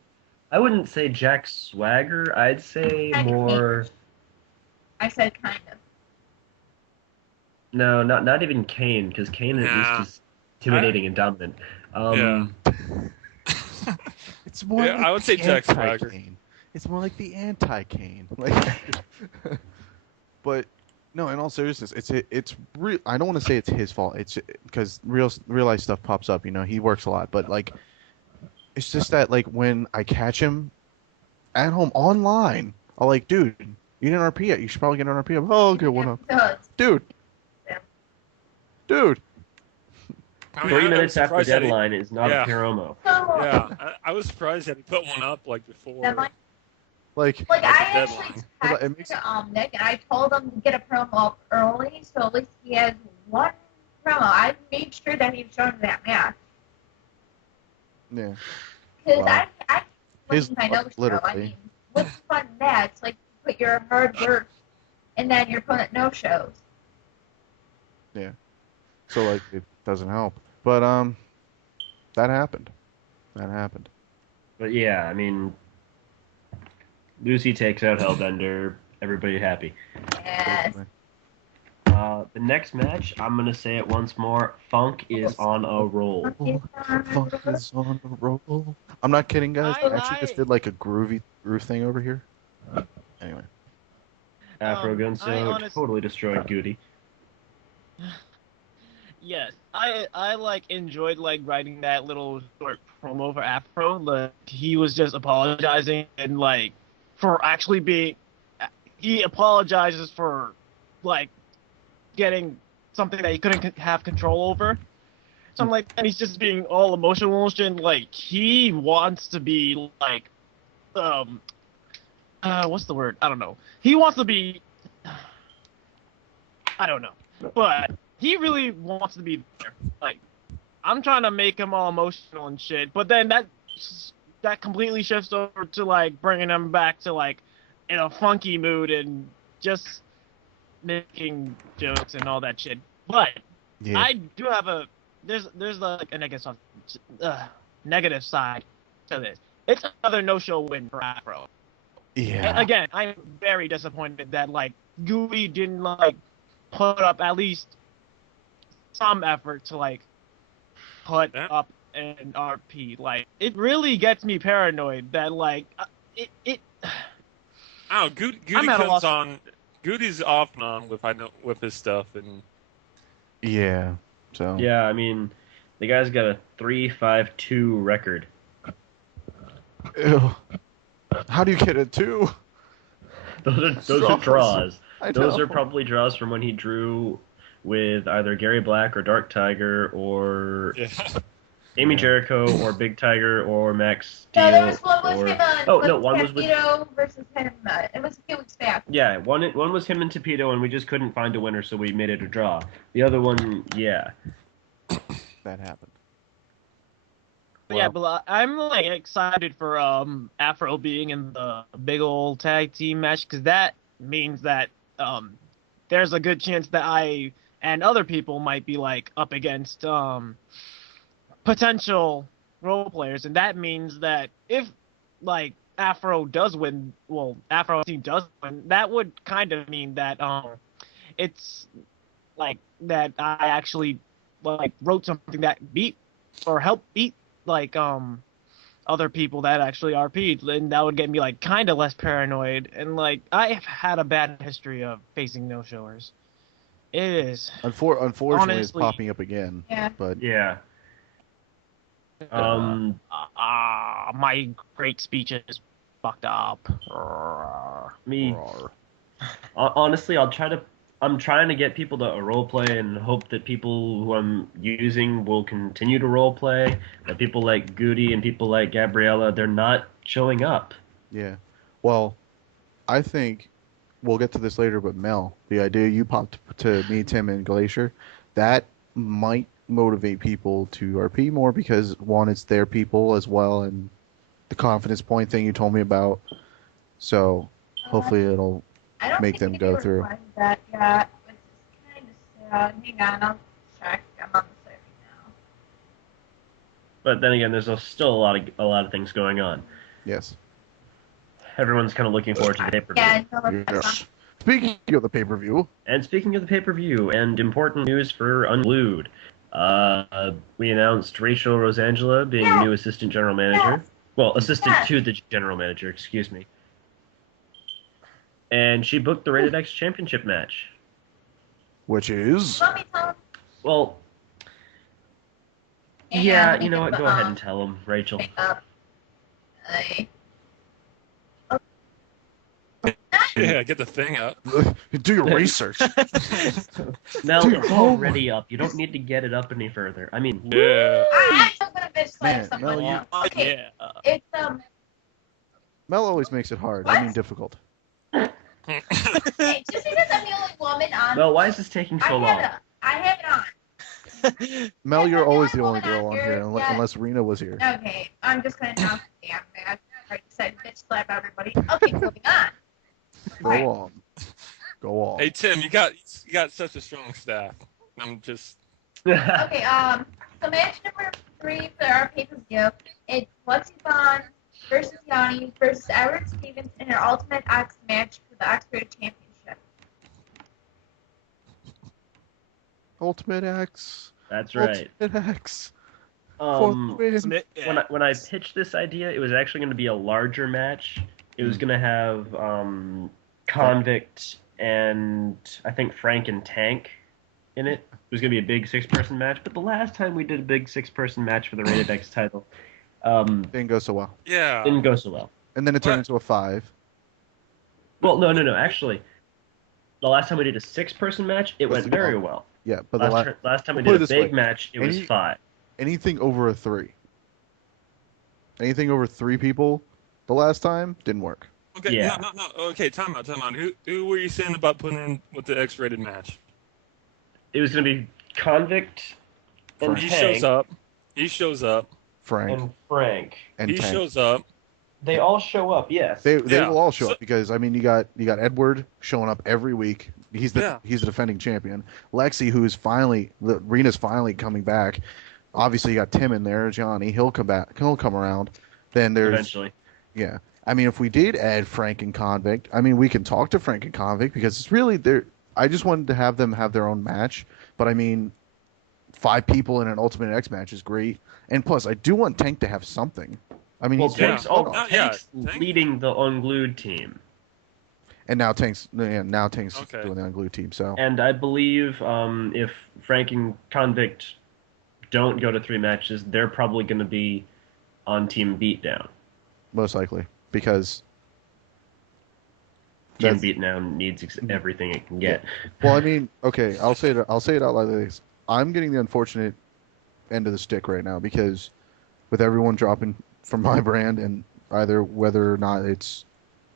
I wouldn't say Jack Swagger. I'd say Kind of more. I said kind of. No, not even Kane, because Kane at least is intimidating and dominant. Yeah. It's more. Yeah, like I would say the Jack Swagger. anti-Kane. It's more like the anti-Kane. Like, but no, in all seriousness, it's real. I don't want to say it's his fault. It's because real life stuff pops up. You know, he works a lot, but like, it's just that like when I catch him at home online, I'm like, dude, you didn't RP yet. You should probably get an RP. Oh, okay, one up, dude. Yeah. Dude. I mean, 30 I was minutes after surprised that he- deadline is not yeah. a promo. Yeah, I was surprised that he put one up like before. Deadline? Like, Like, I the actually deadline. It texted Nick, and I told him to get a promo up early, so at least he has one promo. I made sure that he was shown that match. yeah. Because Wow. I His my luck, nose show. literally. I mean, what's the fun in that? It's like you put your hard work, and then your opponent no shows. So like it doesn't help. But that happened. But yeah, I mean, Lucy takes out Hellbender. Everybody happy. Yes. The next match, I'm gonna say it once more. Funk is on a roll. Funk is on a roll. I'm not kidding, guys. I actually just did like a groove thing over here. Anyway. Afro I Gunso honest- totally destroyed Goody. Yes, I like enjoyed like writing that little short promo for Afro. Like he was just apologizing and like for actually being. He apologizes for like getting something that he couldn't have control over. So I'm like, and he's just being all emotional and like he wants to be like, what's the word? I don't know. He wants to be. I don't know, but. He really wants to be there. Like, I'm trying to make him all emotional and shit, but then that completely shifts over to like bringing him back to like in a funky mood and just making jokes and all that shit. But Yeah. I do have there's like a negative side to this. It's another no-show win for Afro. Yeah. And again, I'm very disappointed that like Gooey didn't like put up at least some effort to like put up an RP. Like it really gets me paranoid that like it. Oh, Goody I'm at a comes loss. on. Goody's off and on with his stuff, and Yeah. So. Yeah, I mean, the guy's got a 3-5-2 record. Ew. How do you get a 2? Those are draws. I Those know. are probably draws from when he drew with either Gary Black or Dark Tiger or yeah. Amy Yeah. Jericho or Big Tiger or Max No, Steel. there was one with or... him on Oh, no, one was with... Capito versus him. It was a few weeks back. Yeah, one was him and Tapito, and we just couldn't find a winner, so we made it a draw. The other one, yeah. That happened. But yeah, but I'm like excited for Afro being in the big old tag team match because that means that there's a good chance that I and other people might be like up against potential role players, and that means that if like Afro does win, well, Afro team does win, that would kind of mean that it's like that I actually like wrote something that beat or helped beat like other people that actually RP'd, and that would get me like kind of less paranoid. And like I've had a bad history of facing no-showers. It is Unfortunately, honestly, it's popping up again. Yeah. But Yeah. my great speech is fucked up. Me. Honestly, I'll try to I'm trying to get people to role play and hope that people who I'm using will continue to role play. That people like Goody and people like Gabriella, they're not showing up. Yeah. Well, I think we'll get to this later, but Mel, the idea you popped to me, Tim, and Glacier, that might motivate people to RP more because, one, it's their people as well, and the confidence point thing you told me about. So hopefully it'll I don't make think them go through. That yet, which is kind of sad. Hang on, I'll check. I'm on the site right But then again, there's still a lot of things going on. Yes. Everyone's kind of looking forward to the pay-per-view. now. Yeah, no, that's Yes. Speaking of the pay-per-view, And speaking of the pay-per-view, and important news for Unglued, we announced Rachel Rosangela being the new assistant general manager. Well, assistant to the general manager, excuse me. And she booked the Rated X Championship match. which is Let me tell him. Well, yeah, you know what? Go ahead and tell him, Rachel. Yeah, get the thing up. do your research. Mel, Dude, it's already up. You don't need to get it up any further. I mean, Yeah. I'm still gonna bitch slap Man, someone. Mel, Okay, Yeah. it's Mel always makes it hard. I mean difficult. hey, just because I'm the only woman on. Mel, why is this taking so long? I have it on. Mel, you're I'm the always the only only girl on woman here, yeah. unless Rena was here. Okay, I'm just gonna announce the damn match. I decided to bitch slap everybody. Okay, moving on. Go on. Go on. Hey Tim, you got such a strong staff. I'm just. Okay, so match number 3 for our pay-per-view, it's Lexi Bond versus Yanni versus Edward Stevens in an Ultimate X match for the X-Rated Championship. Ultimate X. That's right. Ultimate X. For the win. When I pitched this idea, it was actually going to be a larger match. It was going to have Convict and I think Frank and Tank in it. It was going to be a big 6-person match, but the last time we did a big 6-person match for the Rated X title, Didn't go so well. Yeah. didn't go so well. And then it turned into a 5. Well, no. Actually, the last time we did a 6-person match, it went very well. Yeah, but Last time we Put it did a this way. big match, it was 5. anything over a 3. Anything over 3 people the last time didn't work. Okay, Yeah. no. Okay, time out. Who were you saying about putting in with the X-rated match? It was going to be Convict and He Tank shows up. Frank and Frank. and He Tank. shows up. They all show up, yes. They Yeah. will all show So- up because I mean you got Edward showing up every week. He's the defending champion. Lexi, Rena's finally coming back. Obviously you got Tim in there, Johnny. He'll come back. He'll come around. Then there's Eventually. yeah. I mean if we did add Frank and Convict, I mean we can talk to Frank and Convict because it's really I just wanted to have them have their own match, but I mean 5 people in an Ultimate X match is great. And plus I do want Tank to have something. I mean Well, he's Tank's, Yeah. Tank's Tank. leading the Unglued team. and now Tank's Okay. doing the Unglued team. So And I believe if Frank and Convict don't go to 3 matches, they're probably going to be on Team Beatdown. most likely because Team That's- Beatdown needs everything it can get. well, I mean, okay, I'll say it out like this. I'm getting the unfortunate end of the stick right now because with everyone dropping from my brand and either whether or not it's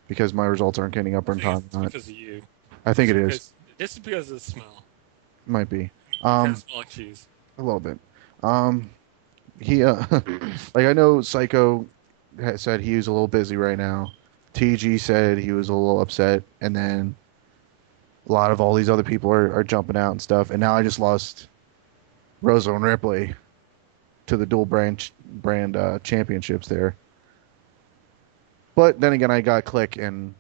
because my results aren't getting up on time, It's or not, because of you. I think it is. This is because of the smell. Might be. Kind of smell like cheese. A little bit. He like I know Psycho said he was a little busy right now. TG said he was a little upset, and then a lot of all these other people are jumping out and stuff. And now I just lost Rozo and Ripley to the dual brand championships there. But then again, I got Click and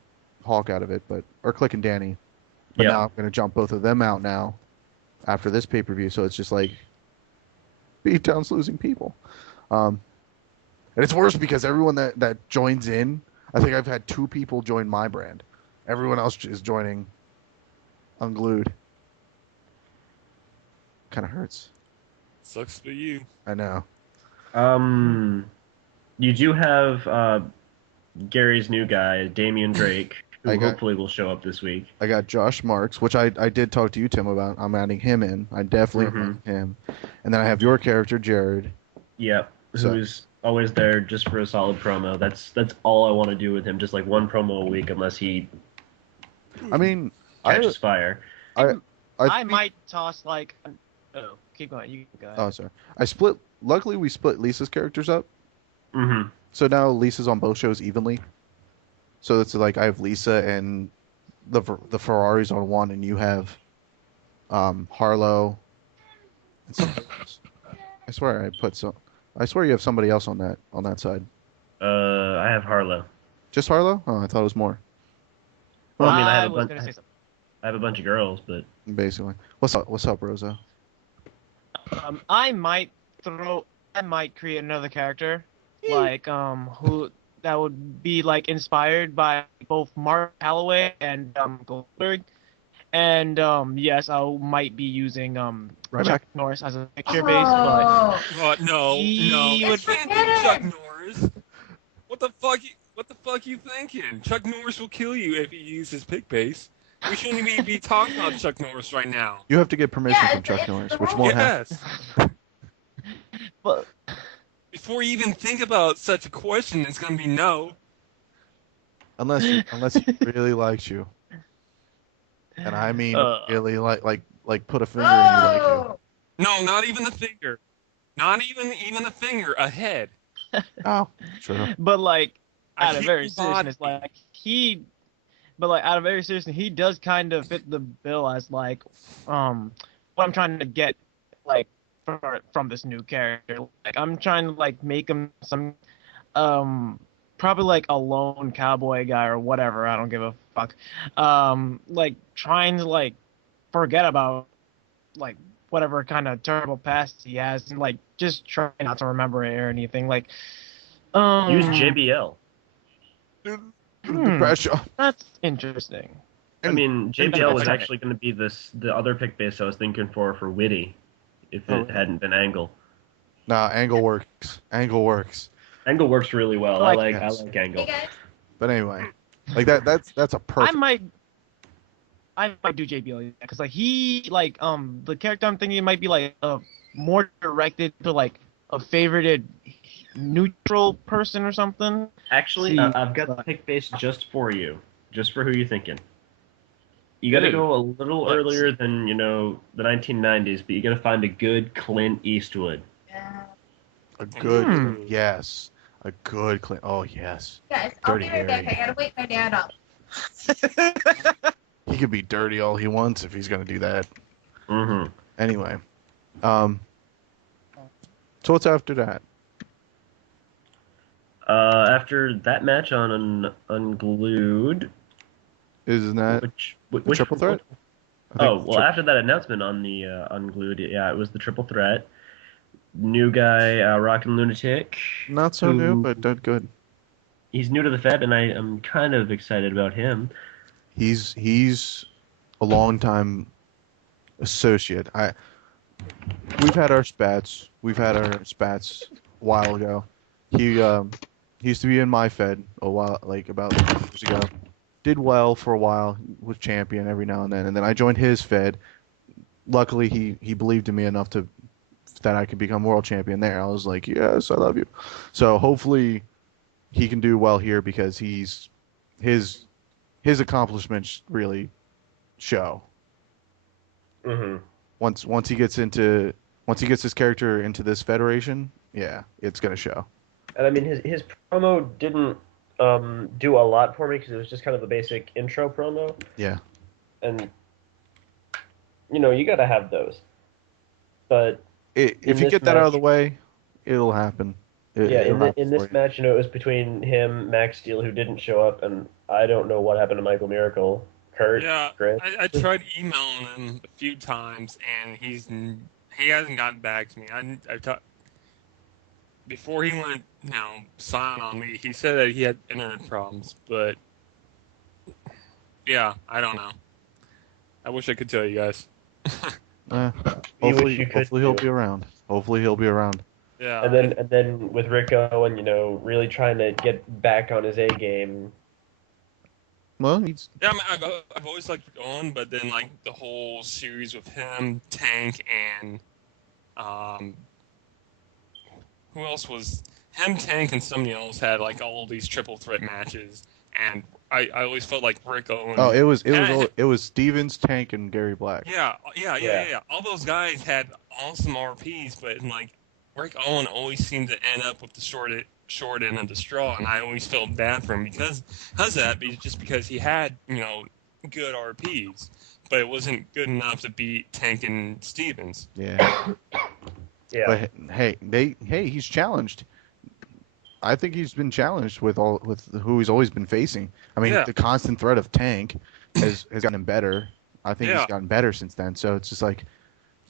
Hawk out of it, or Click and Danny. But Yeah. now I'm going to jump both of them out now after this pay-per-view. So it's just like Beatdown's losing people. And it's worse because everyone that joins in, I think I've had 2 people join my brand. Everyone else is joining Unglued. Kind of hurts. Sucks for you. I know. You do have Gary's new guy, Damian Drake, who hopefully will show up this week. I got Josh Marks, which I did talk to you, Tim, about. I'm adding him in. I definitely am adding him. And then I have your character, Jared. Yep, who's always there just for a solid promo. That's all I want to do with him, just like one promo a week, unless he catches fire. I might toss like... Oh, keep going. You go ahead. Oh, sorry. Luckily, we split Lisa's characters up. Mm-hmm. So now Lisa's on both shows evenly. So it's like I have Lisa and the Ferraris on one, and you have Harlow. And somebody else. I swear you have somebody else on that side. I have Harlow. Just Harlow? Oh, I thought it was more. Well, I mean, I have a bunch of girls, but basically, what's up, Rozo? I might create another character, like who that would be like inspired by both Mark Calloway and Goldberg, and yes, I might be using Chuck Norris as a picture base, but no, he would can't do Chuck Norris. What the fuck you thinking? Chuck Norris will kill you if you use his pick base. We shouldn't even be talking about Chuck Norris right now. You have to get permission from Chuck Norris, which won't happen. But before you even think about such a question, it's gonna be no. Unless he really likes you, and I mean really like put a finger in you like you. No, not even the finger. Not even a finger. A head. Oh, true. But like out of very seriousness, he does kind of fit the bill as like what I'm trying to get like from this new character. Like I'm trying to like make him some probably like a lone cowboy guy or whatever. I don't give a fuck. Like trying to like forget about like whatever kind of terrible past he has and like just try not to remember it or anything. Like use JBL. Pressure. That's interesting. I mean, JBL was actually going to be the other pick base I was thinking for Witty, if it hadn't been Angle. Nah, Angle works. Angle works really well. I like Angle. But anyway, like that's a perfect. I might do JBL because like he like the character I'm thinking might be like more directed to like a favorited neutral person or something. Actually, I've got the pick base just for you, just for who you're thinking. You got to go a little earlier than the 1990s, but you got to find a good Clint Eastwood. Yeah. A good yes, a good Clint. Oh yes. Guys, I'll be right back. I gotta wake my dad up. He could be dirty all he wants if he's gonna do that. Mm-hmm. Anyway, so what's after that? After that match on Unglued, Isn't that which triple threat? After that announcement on the Unglued, it was the triple threat. New guy, Rockin' Lunatic. Not so new, but good. He's new to the Fed, and I am kind of excited about him. He's a long-time associate. We've had our spats. A while ago. He used to be in my Fed a while, like about years ago. Did well for a while, was champion every now and then I joined his Fed. Luckily, he believed in me enough that I could become world champion there. I was like, yes, I love you. So hopefully he can do well here because his accomplishments really show. Mm-hmm. Once he gets his character into this federation, yeah, it's gonna show. And I mean, his promo didn't do a lot for me because it was just kind of a basic intro promo. Yeah. And you got to have those. But if you get that out of the way, it'll happen. In this match, it was between him, Max Steel, who didn't show up, and I don't know what happened to Michael Miracle. Kurt, Chris. I tried emailing him a few times, and he hasn't gotten back to me. Before he went, silent on me, he said that he had internet problems, but yeah, I don't know. I wish I could tell you guys. Hopefully he'll be around. Yeah. And then with Rico and really trying to get back on his A game, Well, he's Yeah, I mean, I've always liked Rick Owen, but then like the whole series with him, Tank, and who else was him, Tank, and somebody else had like all these triple threat matches, and I always felt like Rick Owen. oh, it was Stevens, Tank, and Gary Black. Yeah. All those guys had awesome RPs, but like Rick Owen always seemed to end up with the short end of the straw, and I always felt bad for him because of that, just because he had good RPs, but it wasn't good enough to beat Tank and Stevens. Yeah. Yeah. But hey, he's challenged. I think he's been challenged with who he's always been facing. I mean, the constant threat of Tank has gotten him better. I think he's gotten better since then. So it's just like,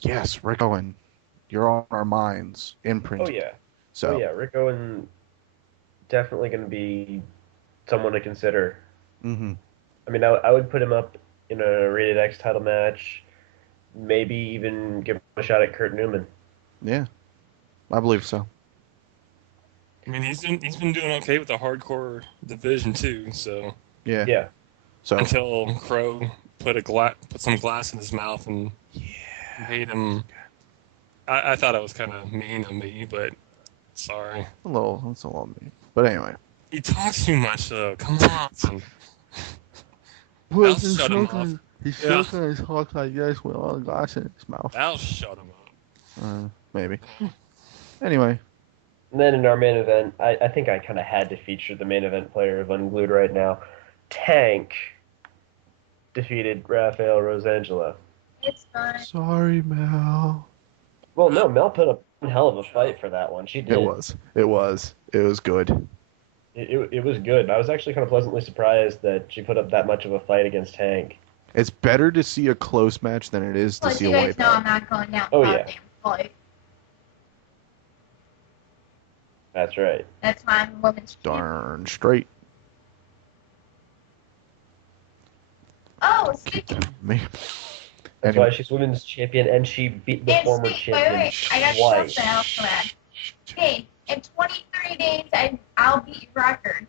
yes, Rick Owen, you're on our minds, imprinted. Oh yeah. So Rick Owen definitely going to be someone to consider. Mm-hmm. I mean, I would put him up in a Rated X title match. Maybe even give him a shot at Kurt Newman. Yeah, I believe so. I mean, he's been doing okay with the hardcore division too. So Yeah. So until Crow put some glass in his mouth and made him. I thought it was kind of mean of me, but sorry. that's a little mean. But anyway. He talks too much though. Come on. Well, I'll shut him off. He's still going to talk like this with all the glass in his mouth. I'll shut him up. Maybe. Anyway. And then in our main event, I think I kind of had to feature the main event player of Unglued right now. Tank defeated Rafael Rosangelo. It's fine. Sorry, Mel. Well, no, Mel put up a hell of a fight for that one. She did. It was good. It was good. I was actually kind of pleasantly surprised that she put up that much of a fight against Tank. It's better to see a close match than it is to see a you guys know wipeout. I'm not going down Oh, for a yeah. damn fight. That's right. That's why I'm a women's champion. Darn straight. Oh, speaking Me. That's why she's women's champion, and she beat the former champion wait. I got twice. something else to add. Hey, in 23 days, I'll beat your record.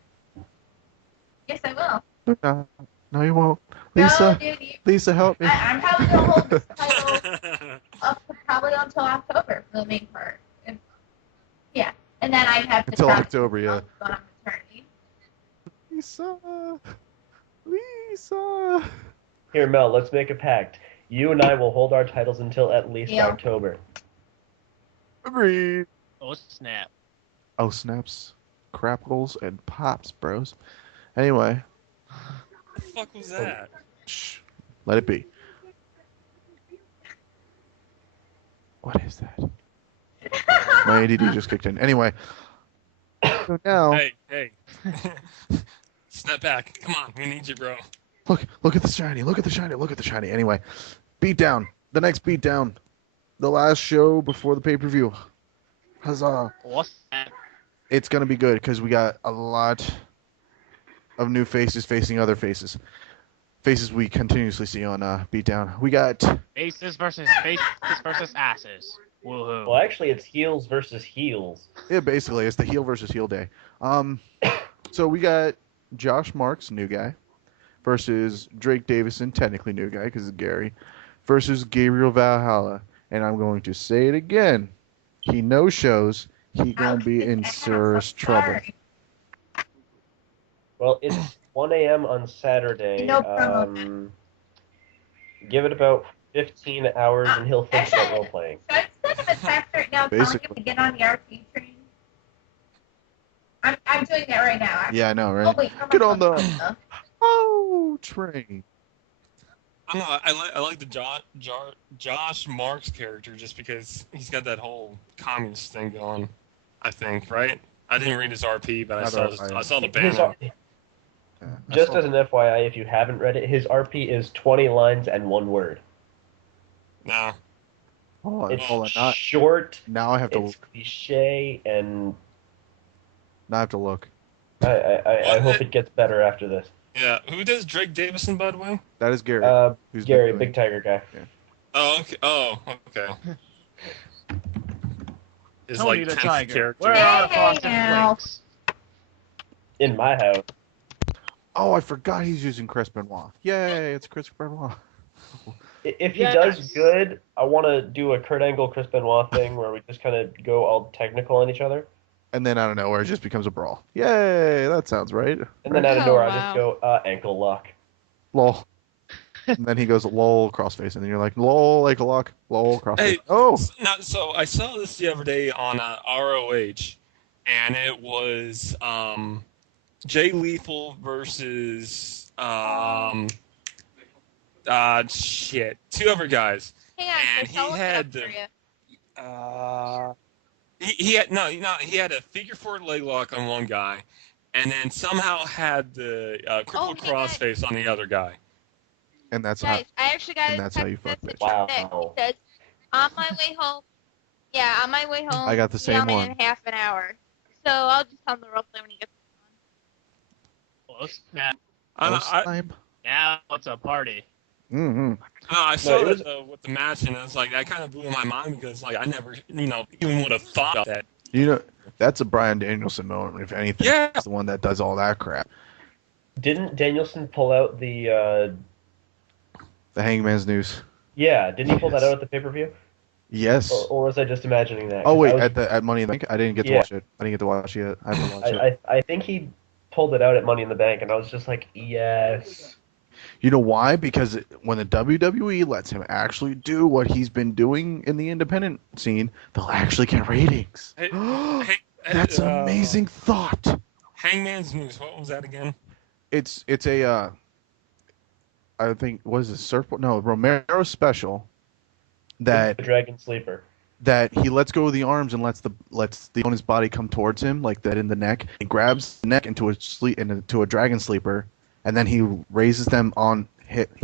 Yes, I will. No, you won't. Lisa, No, dude, Lisa, help me. I'm probably going to hold this title up probably until October for the main part. Yeah, and then I'd have to Until travel October, yeah. on maternity. Lisa. Here, Mel, let's make a pact. You and I will hold our titles until at least Yeah. October. Agreed. Oh snap! Oh, snaps, crapples, and pops, bros. Anyway. What the fuck was that? Shh. Let it be. What is that? My ADD just kicked in. Anyway. So now, Hey. Step back. Come on, we need you, bro. look at the shiny. Look at the shiny. Anyway, beatdown. The next beatdown. The last show before the pay-per-view. Huzzah. What's that? It's going to be good because we got a lot of new faces facing other faces. Faces we continuously see on beatdown. We got... Faces versus asses. Woohoo! Well, actually, it's heels versus heels. Yeah, basically, it's the heel versus heel day. So we got Josh Marks, new guy, versus Drake Davison, technically new guy because it's Gary, versus Gabriel Valhalla. And I'm going to say it again. He no-shows. He gonna be in serious trouble. Well, it's 1 a.m. on Saturday. No promo. Give it about 15 hours, and he'll think about role-playing. Should I send him a text right now telling him to get on the RP train? I'm doing that right now, actually. Yeah, I know, right? Oh, wait, I'm Get not on the train. I don't know. I like the Josh Marks character just because he's got that whole communist thing going. I think, right? I didn't read his RP, but I saw the banner. Just as an FYI, if you haven't read it, his RP is 20 lines and 1 word. No. It's short. Now I have to. It's cliche, and Now I have to look. I hope it gets better after this. Yeah. Who does Drake Davison, by the way? That is Gary. Who's Gary, been Big Tiger guy. Yeah. Oh, okay. His Tony the 10th Tiger. character. Where are Hey, Frosted now. Flakes? In my house. Oh, I forgot he's using Chris Benoit. Yay, it's Chris Benoit. If he Yes. does good, I want to do a Kurt Angle, Chris Benoit thing where we just kind of go all technical on each other. And then out of nowhere, it just becomes a brawl. Yay, that sounds right. And then Right? out of Oh, nowhere, I wow. just go, ankle lock. Lol. And then he goes, lol, crossface. And then you're like, lol, ankle lock, lol, crossface. Hey, Oh! so I saw this the other day on ROH, and it was Jay Lethal versus two other guys. Hang on, And Chris, I'll he look had it up the- for you. He had a figure four leg lock on one guy, and then somehow had the crippled Oh, yeah. crossface on the other guy. And that's how. Guys, I actually got and a that's how you text fuck message bitch. Wow. from Nick. He says, on my way home. Yeah, on my way home. I got the be same on one. in half an hour. So I'll just tell him the role play when he gets Close. Now, Time. it's a party. Mm-hmm. I saw it was- that with the match, and it's like that kind of blew my mind because like I never, even would have thought of that. You know, that's a Bryan Danielson moment, if anything. Yeah. He's the one that does all that crap. Didn't Danielson pull out the? The Hangman's Noose. Yeah, didn't he pull that Yes. out at the pay-per-view? Yes. Or was I just imagining that? Oh 'Cause wait, I was- at Money in the Bank, I didn't get to Yeah. watch it. I didn't get to watch it yet. I haven't watched it. I think he pulled it out at Money in the Bank, and I was just like, yes. You know why? Because when the WWE lets him actually do what he's been doing in the independent scene, they'll actually get ratings. Hey, That's an amazing thought. Hangman's News. What was that again? It's a I think what is it, Surf? No, Romero special that The Dragon Sleeper. that he lets go of the arms and lets the opponent's body come towards him like that in the neck. He grabs the neck into a dragon sleeper, and then he raises them on.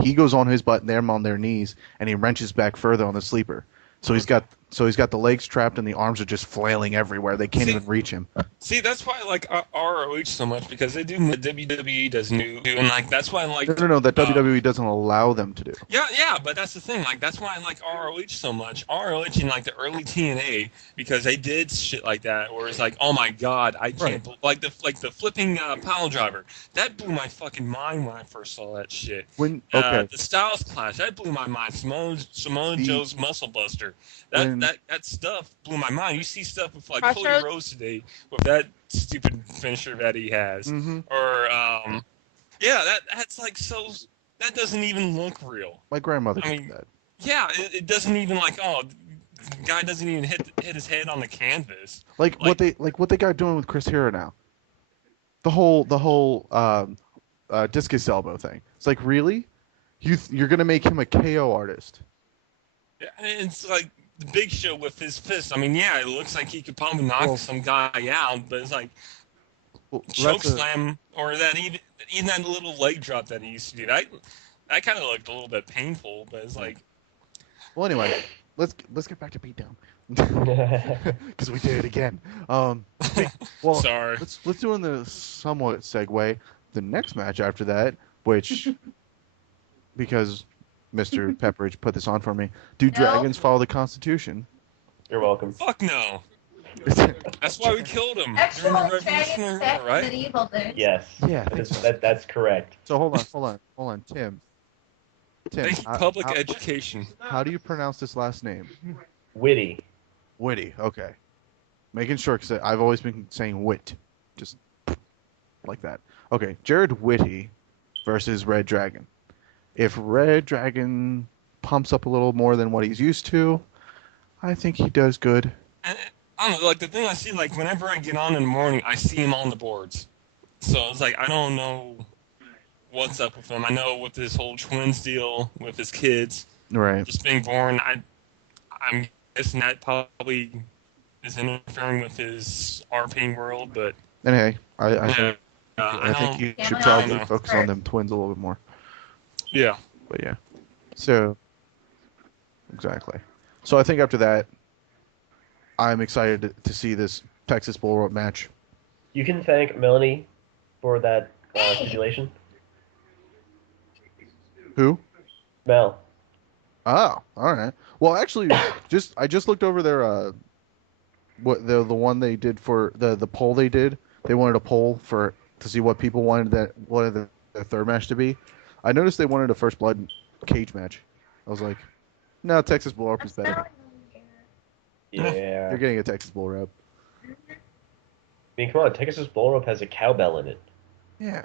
He goes on his butt, and them on their knees, and he wrenches back further on the sleeper. So he's got the legs trapped and the arms are just flailing everywhere. They can't even reach him. See, that's why I like ROH so much because they do what WWE does new, and like that's why I like. No, that WWE doesn't allow them to do. Yeah, but that's the thing. Like that's why I like ROH so much. ROH in like the early TNA because they did shit like that where it's like, oh my god, I can't like the flipping pile driver. That blew my fucking mind when I first saw that shit. When The Styles Clash that blew my mind. Samoa Joe's Muscle Buster. That stuff blew my mind. You see stuff with like Cody Crossroads. Rhodes today with that stupid finisher that he has, Mhm. or that's like so. That doesn't even look real. My grandmother I did mean, that. Yeah, it doesn't even like the guy doesn't even hit his head on the canvas. What they got doing with Chris Hero now. The whole discus elbow thing. It's like, really? You're gonna make him a KO artist? Yeah, it's like the Big Show with his fist. I mean, yeah, it looks like he could probably knock some guy out, but it's like choke slam or that even that little leg drop that he used to do. That kind of looked a little bit painful, but it's like. Well, anyway, let's get back to beatdown because we did it again. Well, Sorry. let's do in the somewhat segue the next match after that, which because Mr. Pepperidge put this on for me. Do dragons follow the Constitution? You're welcome. Fuck no. That's why we killed him Actual during the dragons Revolutionary back War, right? medieval days. Yes. Yeah. That's correct. So hold on, Tim. Thank you, public education. How do you pronounce this last name? Witty. Witty. Okay. Making sure because I've always been saying Wit, just like that. Okay, Jared Whitty versus Red Dragon. If Red Dragon pumps up a little more than what he's used to, I think he does good. And, I don't know, like the thing I see, like whenever I get on in the morning, I see him on the boards. So it's like I don't know what's up with him. I know with his whole twins deal with his kids Right. just being born, I'm guessing that probably is interfering with his RPing world, but And hey, I yeah, think you Yeah, should but probably I don't focus know. on them twins a little bit more. yeah. But yeah. So exactly. So I think after that, I'm excited to see this Texas Bull Rope match. You can thank Melanie for that stipulation. Who? Mel. Oh, all right. Well, actually, I just looked over their what the one they did for the poll they did. They wanted a poll to see what people wanted their third match to be. I noticed they wanted a First Blood cage match. I was like, no, Texas Bull Rope is better. Yeah. You're getting a Texas Bull Rope. I mean, come on, Texas Bull Rope has a cowbell in it. Yeah.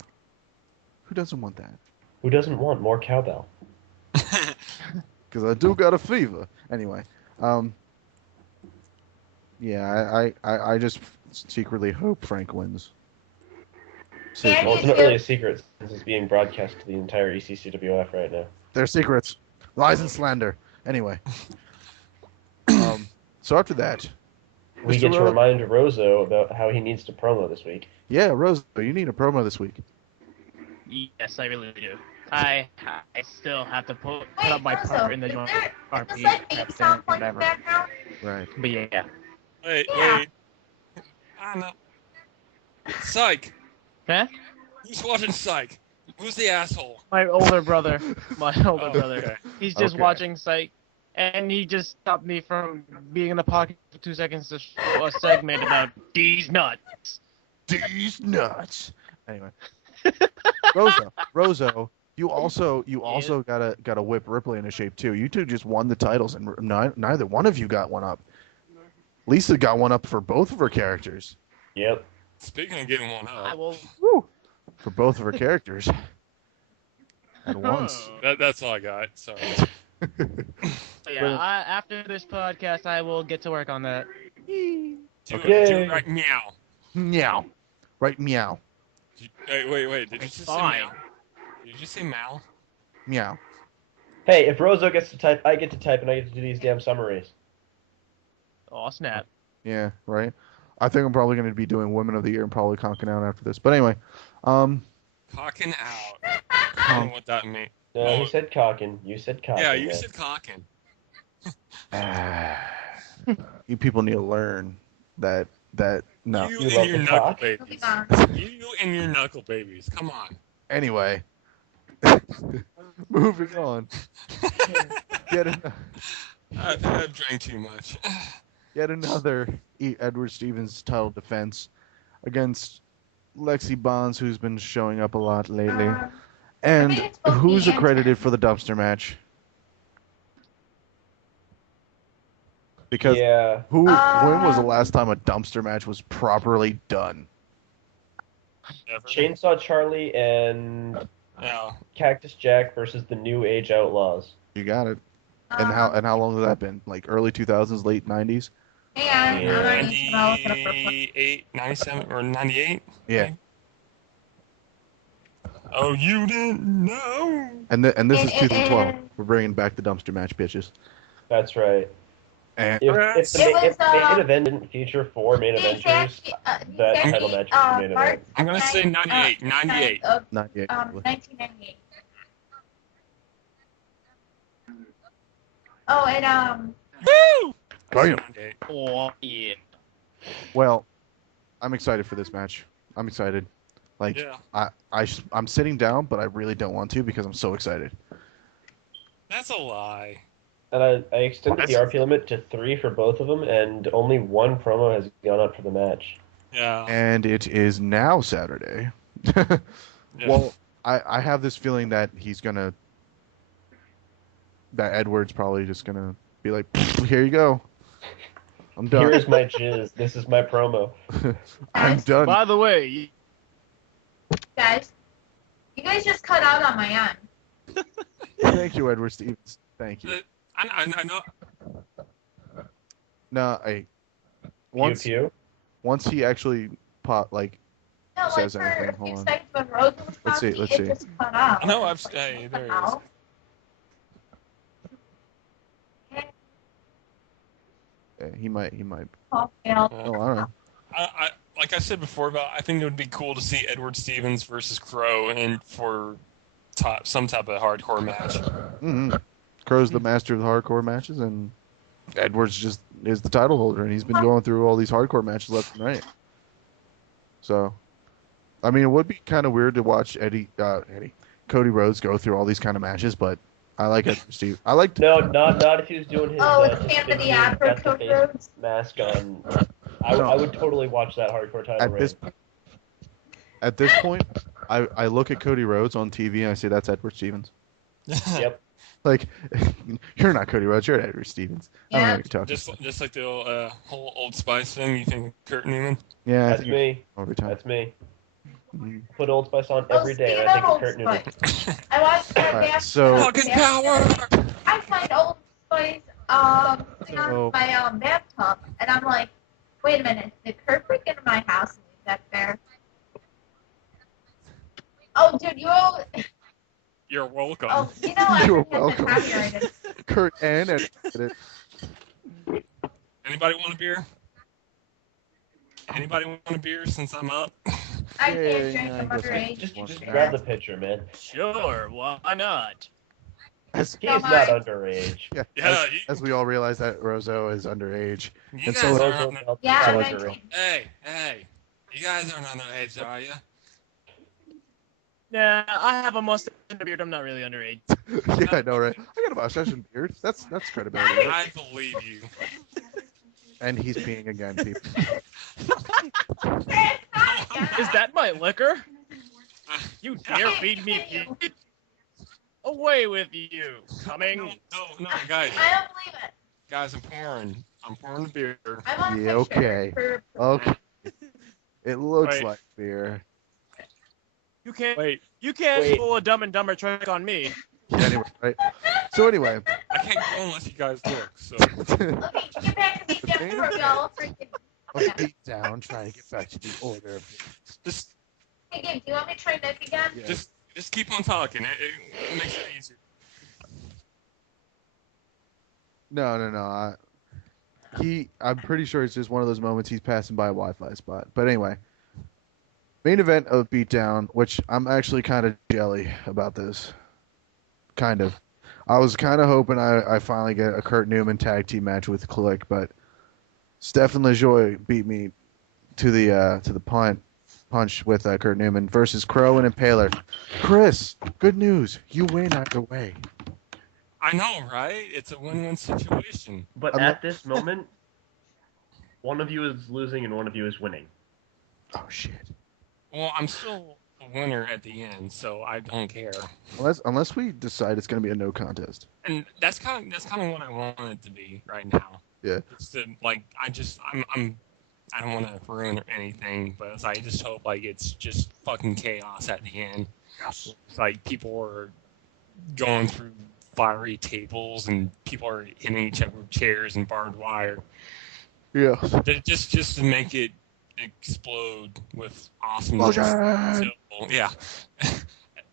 Who doesn't want that? Who doesn't want more cowbell? Because I do got a fever. Anyway, yeah, I just secretly hope Frank wins. Yeah, Well, it's not really a secret since it's being broadcast to the entire ECCWF right now. They're secrets. Lies and slander. Anyway. So after that... We get to remind Rozo about how he needs to promo this week. Yeah, Rozo, you need a promo this week. Yes, I really do. I still have to put up my Rozo, part in the is joint there- RP. Is that 8 sound playing in the whatever. background? Right. But yeah. Wait. Yeah. I don't know. Psych. Huh? Who's watching Psych? Who's the asshole? My older brother. My older Oh, brother. okay. He's just Okay. watching Psych, and he just stopped me from being in the pocket for 2 seconds to show a segment about these nuts. These nuts. Anyway. Rozo, you also gotta whip Ripley into shape too. You two just won the titles, and neither one of you got one up. Lisa got one up for both of her characters. Yep. Speaking of getting one I up, will. Woo! For both of her characters. At once. that's all I got. Sorry. Yeah, after this podcast, I will get to work on that. Do Okay. it right meow. Meow. Right, meow. Wait. Did you just say Fine. meow? Did you say meow? Meow. Hey, if Rozo gets to type, I get to type, and I get to do these damn summaries. Oh, snap. Yeah, right. I think I'm probably going to be doing Women of the Year and probably conking out after this. But anyway, Cocking out. I don't know what that means. No, Oh. he said cocking. You said cocking. Yeah, you man. said cocking. you people need to learn that no. You You and love your the knuckle cock? He'll be babies. gone. You and your knuckle babies. Come on. Anyway, moving on. I've drank too much. Yet another Edward Stevens title defense against Lexi Bonds, who's been showing up a lot lately. I And think it's supposed to be who's Anton. accredited for the dumpster match? Because Yeah. when was the last time a dumpster match was properly done? Never. Chainsaw Charlie and Yeah. Cactus Jack versus the New Age Outlaws. You got it. And how long has that been? Like early 2000s, late 90s? Hang on, I'm gonna look it up real quick. 98, 97, or 98? Yeah. Oh, you didn't know? And this is And- 2012. and- We're bringing back the dumpster match, bitches. That's right. And If the It was, main event didn't feature 4 main These eventers, actually, that these title actually, match was the main March event. I'm gonna say 98, 98. Of, 98. 1998. Oh, and Woo! Damn. 98. Oh, yeah. Well, I'm excited for this match. I'm excited. Like Yeah. I'm sitting down, but I really don't want to because I'm so excited. That's a lie. And I extended the RP limit to 3 for both of them, and only 1 promo has gone up for the match. Yeah. And it is now Saturday. Yeah. Well, I have this feeling that that Edward's probably just gonna be like, here you go. I'm done. Here is my jizz. This is my promo. I'm done. By the way, guys, you guys just cut out on my end. Thank you, Edward Stevens. Thank you. I know. No, Pew once he actually No, Says like anything, for hold on. seconds when Rozo was Let's see, talking, let's it see. just cut out. I know, It's like, hey, there it is. ow. Yeah, he might. Oh, yeah. Oh, I don't know. I like I said before about I think it would be cool to see Edward Stevens versus Crow and for some type of hardcore match. Mm-hmm. Crow's the master of the hardcore matches, and Edwards just is the title holder, and he's been going through all these hardcore matches left and right. So, I mean, it would be kind of weird to watch Cody Rhodes go through all these kind of matches, but I like it, Steve. I like. No, not if he was doing his. Oh, it's just Camp of the fixing Opera, got the Cody face Rhodes. mask on. I would totally watch that hardcore title At reign. this point, I look at Cody Rhodes on TV and I say that's Edward Stevens. Yep. Like, you're not Cody Rhodes, you're Edward Stevens. I don't know what you're talking Just like the whole Old Spice thing, you think Kurt Newman? Yeah, I That's think me. every time. That's me. Mhm. Put Old Spice on Well, every day. speaking I think of of Kurt Old Newman. Spice, I watched that Alright, match. so- Fucking power! I find Old Spice sitting So- on my bathtub, and I'm like, wait a minute, did Kurt break into my house and leave that there? Oh, dude, You're welcome. you know I You're have been welcome. copyrighted. Kurt and Ed did it. Anybody want a beer? Anybody want a beer since I'm up? I Yeah, can't drink, yeah, I'm I guess underage. Just grab the pitcher, man. Sure, why not? As, He's not underage. yeah, Yeah, as we all realize that Rozo is underage. You And guys so- are Rozo not. felt Yeah, so I'm underage. 19. Hey, you guys aren't underage, are you? Nah, I have a mustache and a beard. I'm not really underage. Yeah, I know, right? I got a mustache and beard. That's credibility. I believe you. And he's peeing again, people. Is that my liquor? You dare feed me puke? Away with you, Cummins. No, guys. I don't believe it. Guys, I'm pouring the beer. I'm on Yeah, a picture okay. for Okay. It looks Wait. like beer. You can't. Wait, You can't Wait. pull a Dumb and Dumber trick on me. Anyway, right? So anyway, I can't go unless you guys look, so. Okay, get back to me, Jeff, for y'all. Freaking. let's beat down, trying to get back to the order of things. Just Hey, Gabe, do you want me to try Nick again? Yeah. just keep on talking. It makes it easier. No. I'm pretty sure it's just one of those moments he's passing by a Wi-Fi spot. But anyway, main event of Beatdown, which I'm actually kind of jelly about this. Kind of. I was kind of hoping I finally get a Kurt Newman tag team match with Click, but Stefan LaJoie beat me to the punch with Kurt Newman versus Crow and Impaler. Chris, good news. You win either way. I know, right? It's a win-win situation. But I'm at not- this moment, one of you is losing and one of you is winning. Oh, shit. Well, I'm still a winner at the end, so I don't care. Unless we decide it's going to be a no contest. And that's kind of what I want it to be right now. Yeah. It's to, like, I don't want to ruin anything, but it's, I just hope like it's just fucking chaos at the end. Yes. It's like people are going through fiery tables and people are hitting each other with chairs and barbed wire. Yeah. Just to make it explode with awesome. Explosion! Yeah.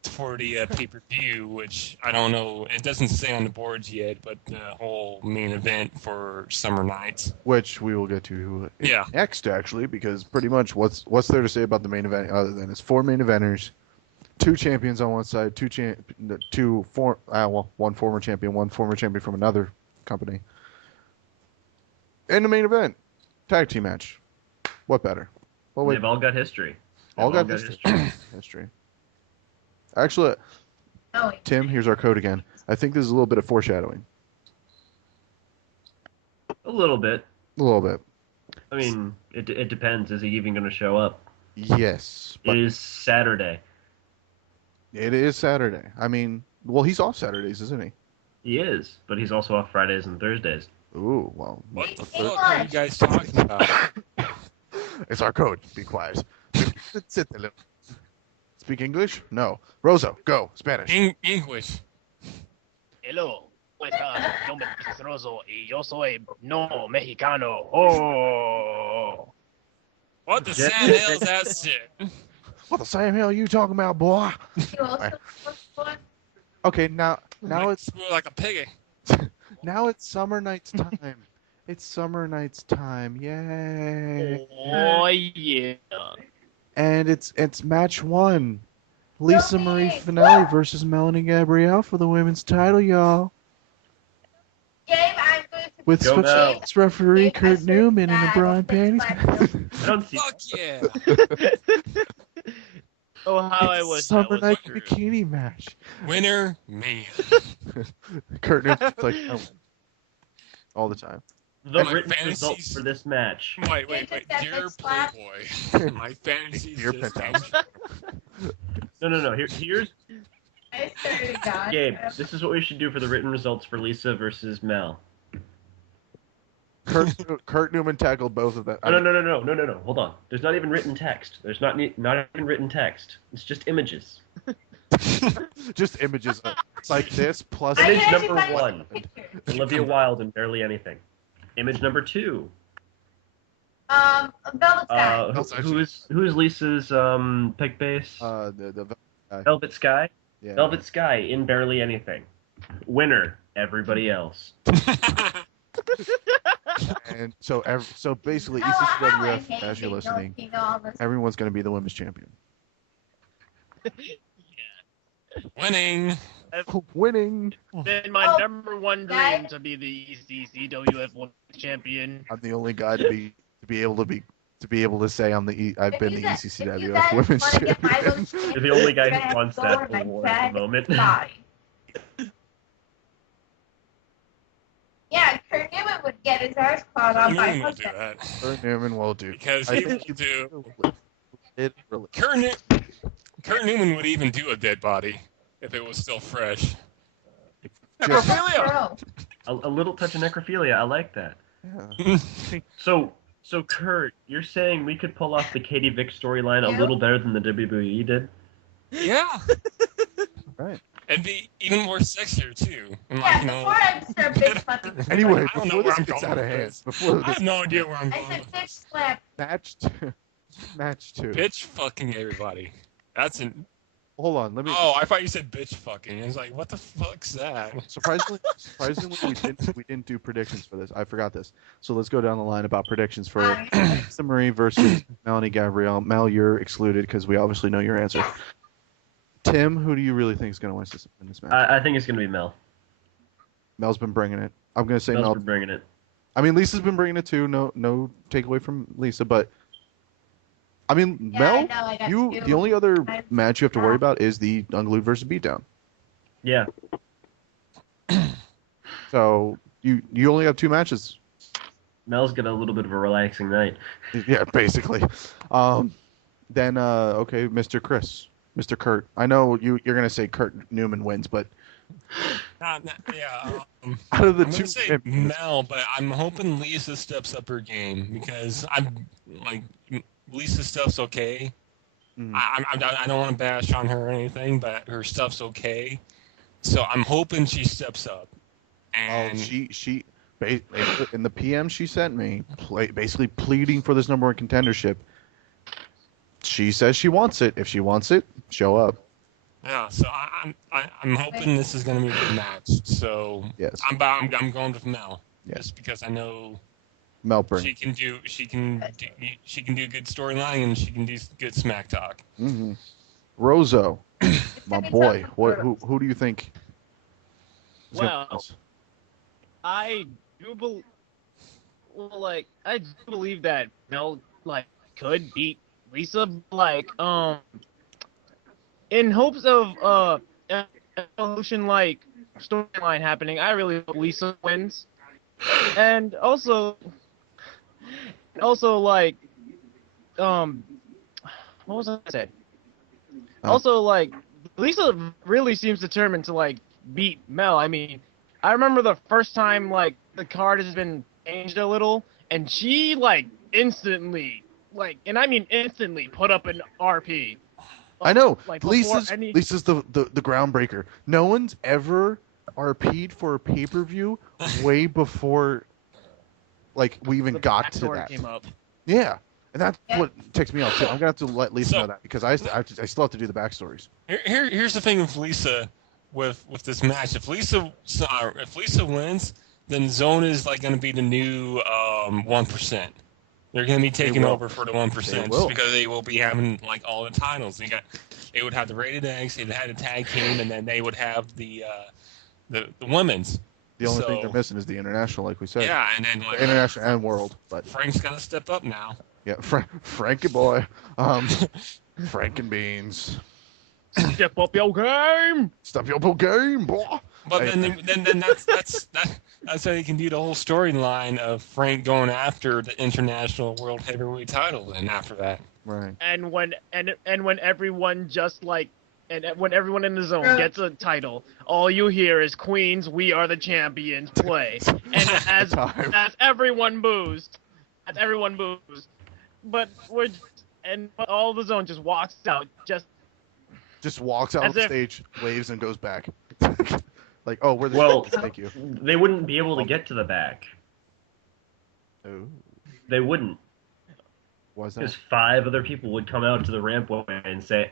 For the pay-per-view, which I don't know, it doesn't say on the boards yet, but the whole main event for Summer Nights. Which we will get to Yeah. next, actually, because pretty much what's there to say about the main event other than it's 4 main eventers, 2 champions on one side, one former champion from another company. And the main event, tag team match. What better? Well, wait, They've all got history. all They've got history. Actually, Oh, Tim, here's our code again. I think this is a little bit of foreshadowing. A little bit. A little bit. I mean, it depends. Is he even going to show up? Yes, It but is Saturday. it is Saturday. I mean, well, he's off Saturdays, isn't he? He is, but he's also off Fridays and Thursdays. Ooh, well. What the Hey, fuck are you guys talking about? It's our code. Be quiet. Sit there, little. Speak English? No. Rozo, go. Spanish. English. Hello, ¿cómo están? Mi nombre es Rozo y yo soy no mexicano. Oh. What the Jet- Sam hell's that shit? What the same hell are you talking about, boy? you also one? Okay, now it's Screw like a piggy. Summer Night's time. It's Summer Night's time. Yay. Oh yeah. And it's match 1. Lisa Okay. Marie Finelli versus Melanie Gabrielle for the women's title, y'all. Gabe, I'm going to With Go now. special referee Gabe, I Kurt swear Newman to in a God, Brian I think panties. I don't see. Fuck yeah. Oh, how I It's wish Summer that was Night true. bikini match. Winner, me. Kurt Newman's like, I win. All the time. The My written fantasies- results for this match. Wait. Get that Dear big slap. Playboy, my fantasies Dear just Penthouse. ended. No. Here's I swear to God. Gabe. This is what we should do for the written results for Lisa versus Mel. Kurt Newman tackled both of them. No. Hold on. There's not even written text. There's not even written text. It's just images. Just images. It's like this plus. I Image can actually number find 1. pictures. Olivia Wilde and Barely Anything. Image number 2. Velvet Sky. Who's Lisa's pick base? The guy. Velvet Sky. Yeah. Velvet Sky in Barely Anything. Winner. Everybody else. And so basically, Oh, how I ECCWF, hate as you're it. listening, You know all this. everyone's going to be the women's champion. Winning. Winning. Then my Oh, number one dream guys. to be the ECCWF Women's Champion. I'm the only guy to be able to say I've been the If ECCWF you guys women's want to get my champion. votes, You're the only guy who Grab wants go that over my award at the bed, moment. die. Yeah, Kurt Newman would get his arse clawed off by Newman will do husband. that Kurt Newman will do. because I he think will do. It really. Kurt Newman would even do a dead body if it was still fresh. Just- Bro, A little touch of necrophilia. I like that. Yeah. So Kurt, you're saying we could pull off the Katie Vick storyline a Yeah. little better than the WWE did? Yeah, Right. and be even more sexier too. And yeah, like, before I start bitch slapping. Anyway, I don't know before where this I'm gets going out of with hand, this. before I have this no idea where I'm I going said with bitch this. slap. match two. Bitch fucking everybody. That's an. Hold on, let me. Oh, I thought you said bitch fucking. I was like, what the fuck's that? Surprisingly, we didn't do predictions for this. I forgot this. So let's go down the line about predictions for Lisa Marie versus Melanie Gabrielle. Mel, you're excluded because we obviously know your answer. Tim, who do you really think is going to win this match? I think it's gonna be Mel. Mel's been bringing it. I'm going to say Mel's Mel. been bringing it. I mean, Lisa's been bringing it too. No takeaway from Lisa, but I mean, Yeah, Mel, I know, I got two. the only other I- match you have to worry about is the Unglued versus Beatdown. Yeah. So you only have 2 matches. Mel's got a little bit of a relaxing night. Yeah, basically. Then okay, Mr. Kurt. I know you're gonna say Kurt Newman wins, but Yeah. out of the I'm 2, gonna say Mel, but I'm hoping Lisa steps up her game because I'm like Lisa's stuff's okay. Mhm. I don't want to bash on her or anything, but her stuff's okay. So I'm hoping she steps up. And she in the PM she sent me, basically pleading for this number 1 contendership. She says she wants it. If she wants it, show up. yeah, so I'm hoping this is gonna be a good match. So Yes, I'm going with Mel. Yeah. Just because I know Melbourne. she can do good storyline and she can do good smack talk. Mm-hmm. Rozo, my gonna be boy. tough What? for Who do you think? is gonna Well, I do believe that Mel could beat Lisa in hopes of evolution storyline happening. I really hope Lisa wins, and also what was I gonna say? Also Lisa really seems determined to beat Mel. I mean, I remember the first time the card has been changed a little, and she instantly and I mean instantly put up an RP. I know. Before Lisa's any- the groundbreaker. No one's ever RP'd for a pay-per-view way before we even the got to backstory that. came up. Yeah. And that's Yeah. what ticks me off too. I'm gonna have to let Lisa So- know that because I still have to do the backstories. Here's the thing with Lisa, with this match. If Lisa wins, then Zone is going to be the new 1%. They're going to be taking will. over for the 1% They just will. because they will be having all the titles. They would have the Rated X, they'd have the tag team, and then they would have the women's. The only thing So- they're missing is the international, like we said. Yeah, and then International and world, but Frank's got to step up now. yeah, Frankie boy, Frank and Beans, Step up your game. stop your game, boy. But Hey. then that's how you can do the whole storyline of Frank going after the international world heavyweight title. And after that, Right. And when everyone just And when everyone in the zone gets a title, all you hear is Queens, we are the champions, play. And as everyone boos, but all the zone just walks out, Just walks out on As the if- stage, waves, and goes back. Like, oh, we're the Well, thank you. they wouldn't be able to get to the back. Oh, They wouldn't. why's that? Because 5 other people would come out to the rampway and say,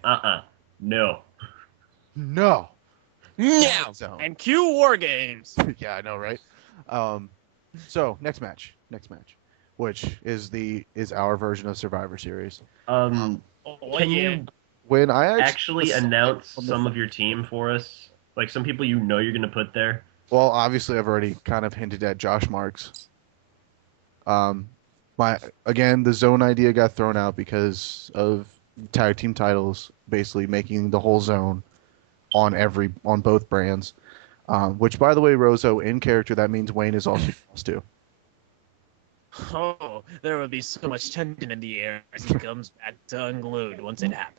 no. No. No. So, and cue War Games. yeah, I know, right? So next match, which is our version of Survivor Series. Can you When I actually announce some of your team for us? Like some people you know you're going to put there? Well, obviously, I've already kind of hinted at Josh Marks. The zone idea got thrown out because of tag team titles, basically making the whole zone on both brands. Which, by the way, Rozo, in character, that means Wayne is also lost too. Oh, there will be so much tension in the air as he comes back to Unglued once it happens.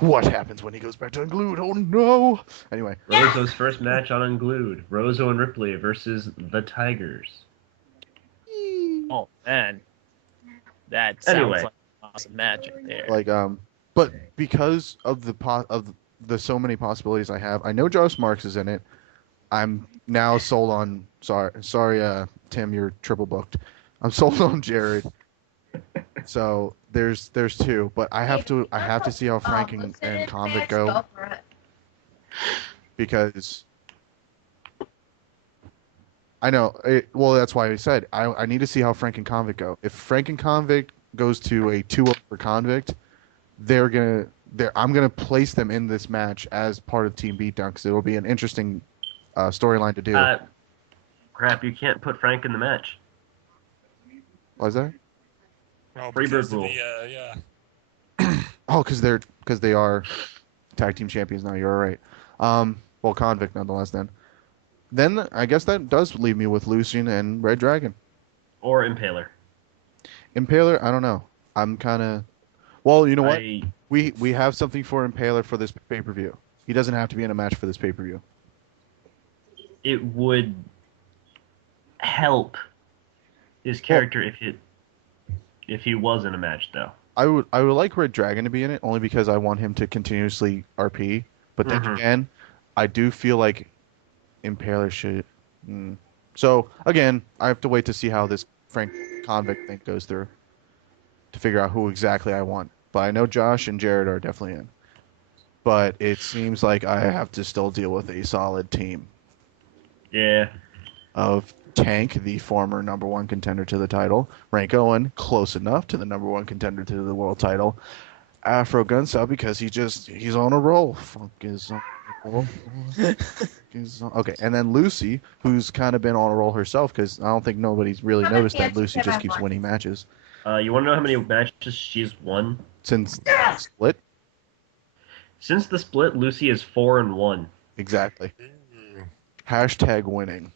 What happens when he goes back to Unglued? Oh no! Anyway, Rozo's first match on Unglued. Rozo and Ripley versus the Tigers. Oh man, that sounds Anyway. like an awesome match right there. like but because of the so many possibilities I have, I know Josh Marks is in it. I'm now sold on. Sorry, Tim, you're triple booked. I'm sold on Jared. So there's 2, but I have to see how Frank and Convict go because I know. Well, that's why I said I need to see how Frank and Convict go. If Frank and Convict goes to a 2-0 for Convict, I'm gonna place them in this match as part of Team Beatdown because it'll be an interesting storyline to do. Crap, you can't put Frank in the match. Why's that? Oh, Freebird because of rule. Oh, because they are tag team champions now. You're right. Well, Convict nonetheless. Then I guess that does leave me with Lucian and Red Dragon. Or Impaler. Impaler, I don't know. I'm kind of. Well, you know what? I- We have something for Impaler for this pay-per-view. He doesn't have to be in a match for this pay-per-view. It would help his character if he was in a match, though. I would like Red Dragon to be in it only because I want him to continuously RP. But then again, I do feel like Impaler should. So again, I have to wait to see how this Frank Convict thing goes through to figure out who exactly I want. But I know Josh and Jared are definitely in. But it seems like I have to still deal with a solid team Yeah. of Tank, the former number 1 contender to the title, Rank Owen, close enough to the number 1 contender to the world title, Afro Gunsa because he's on a roll. Funk is on a roll. Okay, and then Lucy, who's kind of been on a roll herself because I don't think nobody's really noticed that Lucy just keeps winning matches You want to know how many matches she's won? since the split. Since the split, Lucy is 4-1. Exactly. Hashtag winning.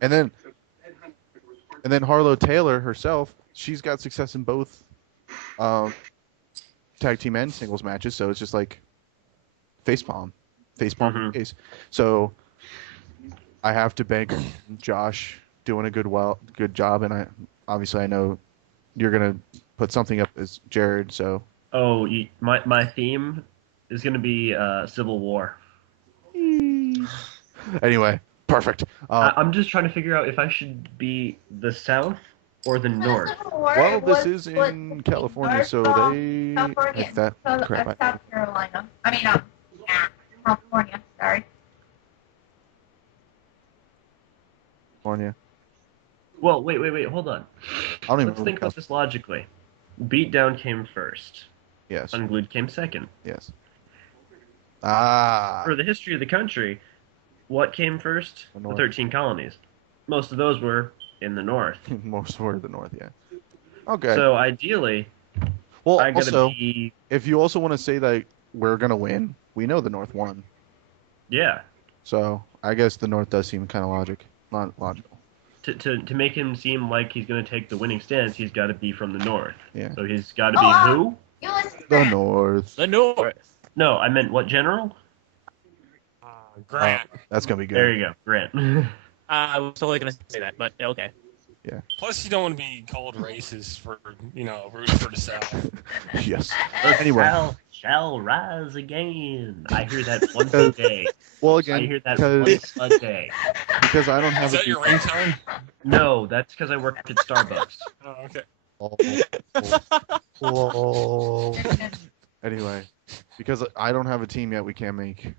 And then Harlow Taylor herself, she's got success in both tag team and singles matches, so it's just like facepalm face. So I have to bank on Josh doing a good job, and I know you're gonna put something up as Jared. So My theme is going to be Civil War. anyway, perfect. I'm just trying to figure out if I should be the South or the North. Well, this is in California, so they like that crap. South Carolina. California. Sorry. California. Well, wait, hold on. I don't even Let's know. think about this logically. Beatdown came first. Yes. Unglued came second. Yes. For the history of the country, what came first? The The North. 13 colonies. Most of those were in the North. Most were the North, yeah. Okay. So ideally, well, I gotta also, be... if you also want to say that we're gonna win, we know the North won. Yeah. So I guess the North does seem kind of not logical. To make him seem like he's going to take the winning stance, he's got to be from the North. Yeah. So he's got to be who? You listen to The that. North. The North. No, I meant what general? Grant. That's gonna be good. There you go, Grant. I was totally gonna say that, but okay. Plus, you don't want to be called racist for, rooting for the South. Yes. The Anyway. South shall rise again. I hear that once a day. Well, I again, hear that because once a day. I don't have Is that your ringtone? No, that's because I work at Starbucks. Oh, okay. Lol. Anyway, because I don't have a team yet, we can't make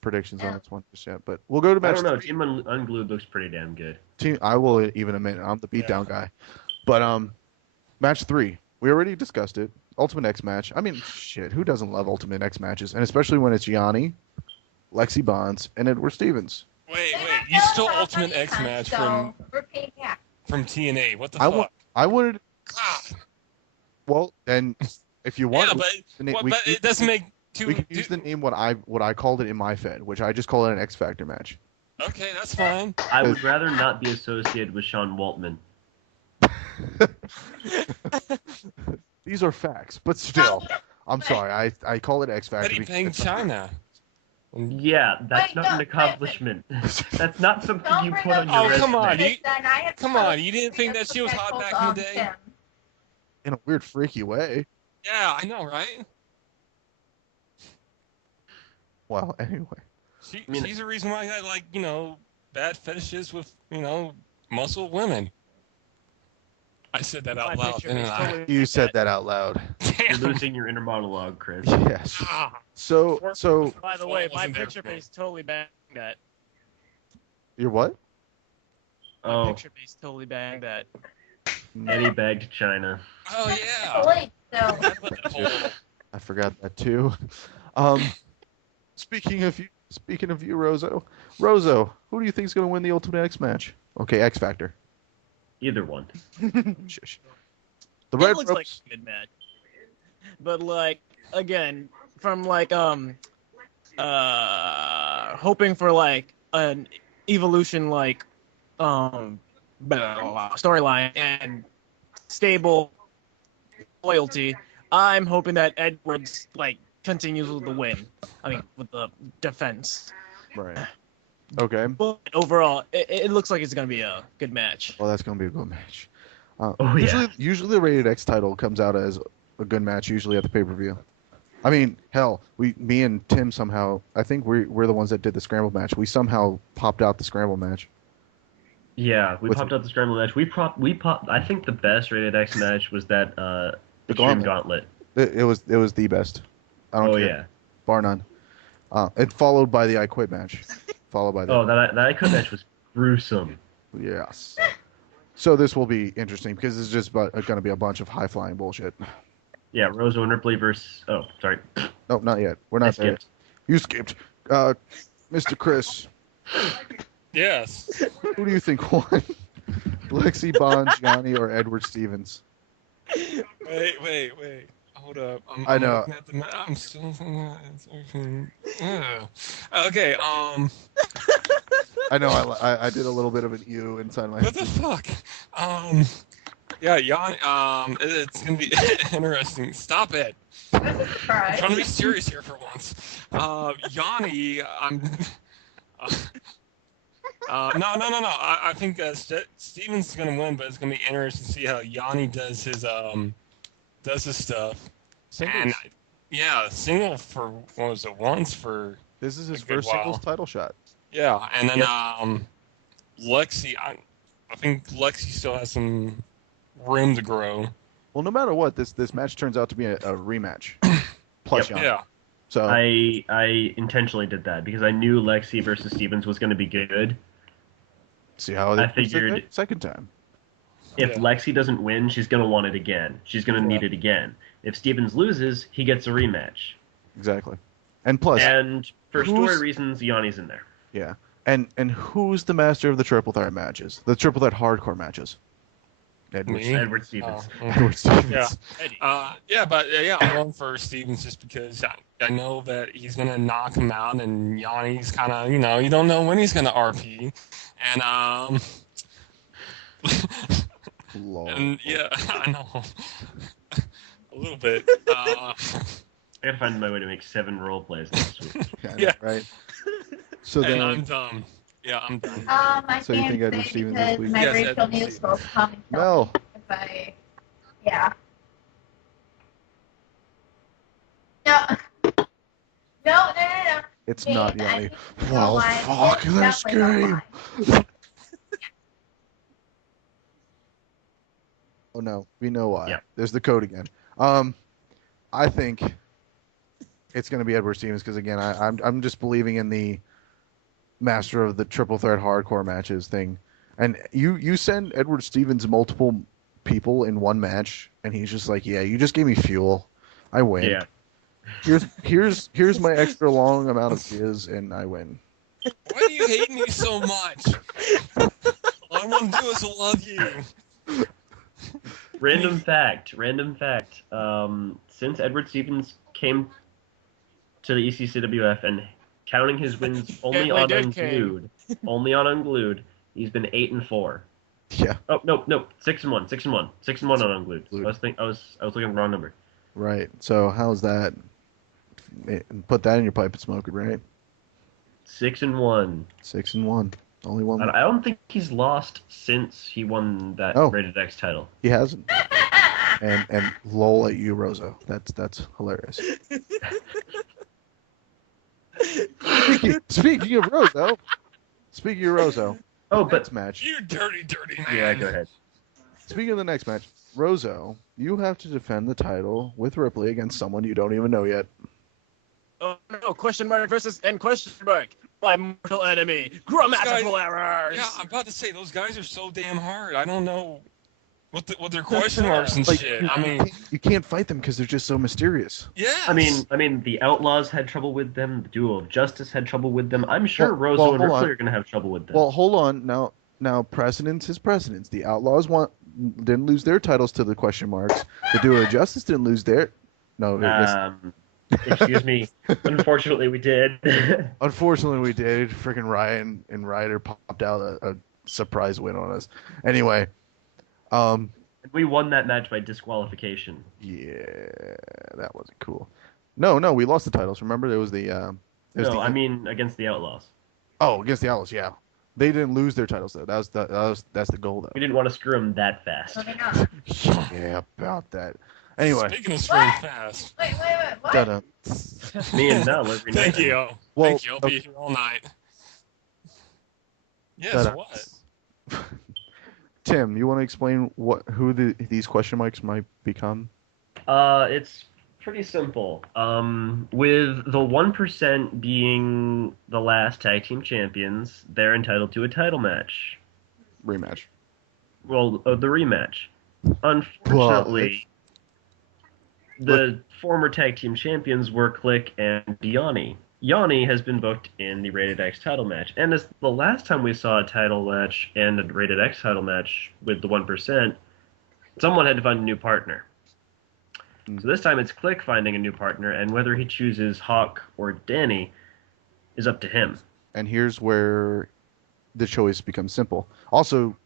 predictions on this one just yet. But we'll go to I match don't know. 3. Team Unglued looks pretty damn good. I will even admit I'm the beatdown guy. But match 3, we already discussed it. Ultimate X match. I mean, shit, who doesn't love Ultimate X matches? And especially when it's Yanni, Lexi Bonds, and Edward Stevens. Wait, you stole Ultimate X match from TNA. What the fuck? I wanted. God. Well, then, if you want, but it doesn't make two. We can use the name what I called it in my Fed, which I just call it an X Factor match. Okay, that's fine. I would rather not be associated with Sean Waltman. These are facts, but still, I'm sorry. I call it X Factor. But he banged China. Yeah, that's not an accomplishment. That's not something you put on your resume. Come on, you didn't think that she was hot back in the day? In a weird, freaky way. Yeah, I know, right? Well, anyway. She's the reason why I like, bad fetishes with, muscle women. I said that out loud, didn't I? You said that out loud. You're losing your inner monologue, Chris. Yes. So. By the way, my picture face totally banged that. Your what? My picture face totally banged that. Eddie bagged China. Oh yeah. I forgot that too. Speaking of you, Rozo. Rozo, who do you think is going to win the Ultimate X match? Okay, X Factor. Either one. Shush. The Red looks Ropes. like a good match. But again, from hoping for an evolution storyline and stable loyalty, I'm hoping that Edwards continues with the win. I mean, with the defense. Right. Okay. But overall, it looks like it's gonna be a good match. Well, that's gonna be a good match. Usually the Rated X title comes out as a good match. Usually at the pay-per-view. I mean, hell, me and Tim somehow. I think we're the ones that did the scramble match. We somehow popped out the scramble match. Yeah, we popped out the scramble match. We popped. I think the best Rated X match was that Extreme Gauntlet. It was the best. I don't care. Yeah. Bar none. And followed by the I Quit match. Followed by that. That I Quit match was gruesome. Yes. So this will be interesting because it's just going to be a bunch of high-flying bullshit. Yeah, Rozo and Ripley versus... Oh, sorry. No, not yet. We're not there. You skipped. Mr. Chris. Yes. Who do you think won? Lexi Bonds, Yanni, or Edward Stevens? Wait. Hold up. I know. I'm still... Okay, I know. I did a little bit of an ew inside my. What the fuck? Yeah, Yanni. It's gonna be interesting. Stop it. I'm trying to be serious here for once. Yanni, No. I think Stevens is gonna win, but it's gonna be interesting to see how Yanni does his stuff. Singles. And yeah, single for what was it? Once for. This is his first singles title shot. Yeah, and then Lexi, I think Lexi still has some room to grow. Well, no matter what, this match turns out to be a rematch. Plus, Yeah. So I intentionally did that because I knew Lexi versus Stevens was going to be good. See how I figured second time. If Lexi doesn't win, she's going to want it again. She's going to need it again. If Stevens loses, he gets a rematch. Exactly. And plus, and for story reasons, Yanni's in there. Yeah. And who's the master of the triple threat matches? The triple threat hardcore matches? Edward Stevens. Edward Stevens. Yeah. I'm going for Stevens just because I know that he's going to knock him out, and Yanni's kind of, you don't know when he's going to RP. And, Lol. and yeah, I know. A little bit. I gotta find my way to make 7 role plays next week. Yeah. Right. So And then, I'm dumb. Yeah, I'm done. I So you can't think Edward say Stevens this because week? my Yes, racial Edward news Stevens. will come and kill Mel. me if I, yeah. No. No. it's Gabe, not I Yanni. think you know Well, why. fuck It's this definitely game. not mine. Oh no, we know why. Yeah. There's the code again. I think it's going to be Edward Stevens because again, I'm just believing in the master of the triple threat hardcore matches thing, and you send Edward Stevens multiple people in one match, and he's just like, yeah, you just gave me fuel, I win. Yeah. Here's my extra long amount of jizz, and I win. Why do you hate me so much? All I want to do is love you. Random fact. Since Edward Stevens came to the ECCWF and counting his wins only Definitely on did came. Unglued, he's been 8-4. Yeah, Oh no, 6-1, 6-1 on Unglued. I was looking at the wrong number. right. So how's that? Put that in your pipe and smoke it, right? 6-1. 6-1. Only one. I don't think he's lost since he won that Oh. Rated X title. He hasn't. And lol at you, Rozo. That's hilarious. Speaking of Rozo. Oh, Next but match. You dirty, dirty man. yeah, go ahead. Speaking of the next match, Rozo, you have to defend the title with Ripley against someone you don't even know yet. Oh no! Question mark versus and question mark. My mortal enemy. Grammatical errors. Yeah, I'm about to say those guys are so damn hard. I don't know what their question marks and Like, shit. I mean, you can't fight them because they're just so mysterious. yeah. I mean, the Outlaws had trouble with them. The Duo of Justice had trouble with them. I'm sure Well, Rozo and hold Ripley on. are going to have trouble with them. Well, hold on. Now precedence is precedence. The Outlaws didn't lose their titles to the question marks. The Duo of Justice didn't lose their. No, it was- Excuse me. Unfortunately, we did. unfortunately we did. Freaking Ryan and Ryder popped out a surprise win on us. Anyway, We won that match by disqualification. yeah, that wasn't cool. No, we lost the titles. Remember, there was the. No, I mean against the Outlaws. Oh, against the Outlaws, yeah. They didn't lose their titles though. That's the goal though. We didn't want to screw them that fast. So they're not. Yeah, about that. Anyway, Speaking of screwing fast. Wait, what? da-da. Me and Mel every night. Thank you. Well, Thank you. I'll be here all night. Yes, Da-da. what? Tim, you want to explain who these question marks might become? It's pretty simple. With the 1% being the last tag team champions, they're entitled to a title match. Rematch. Well, the rematch. Unfortunately, the former tag team champions were Click and Yanni. Yanni has been booked in the Rated X title match, and as the last time we saw a title match and a Rated X title match with the 1%, someone had to find a new partner. So this time it's Click finding a new partner, and whether he chooses Hawk or Danny is up to him. And here's where the choice becomes simple. Also,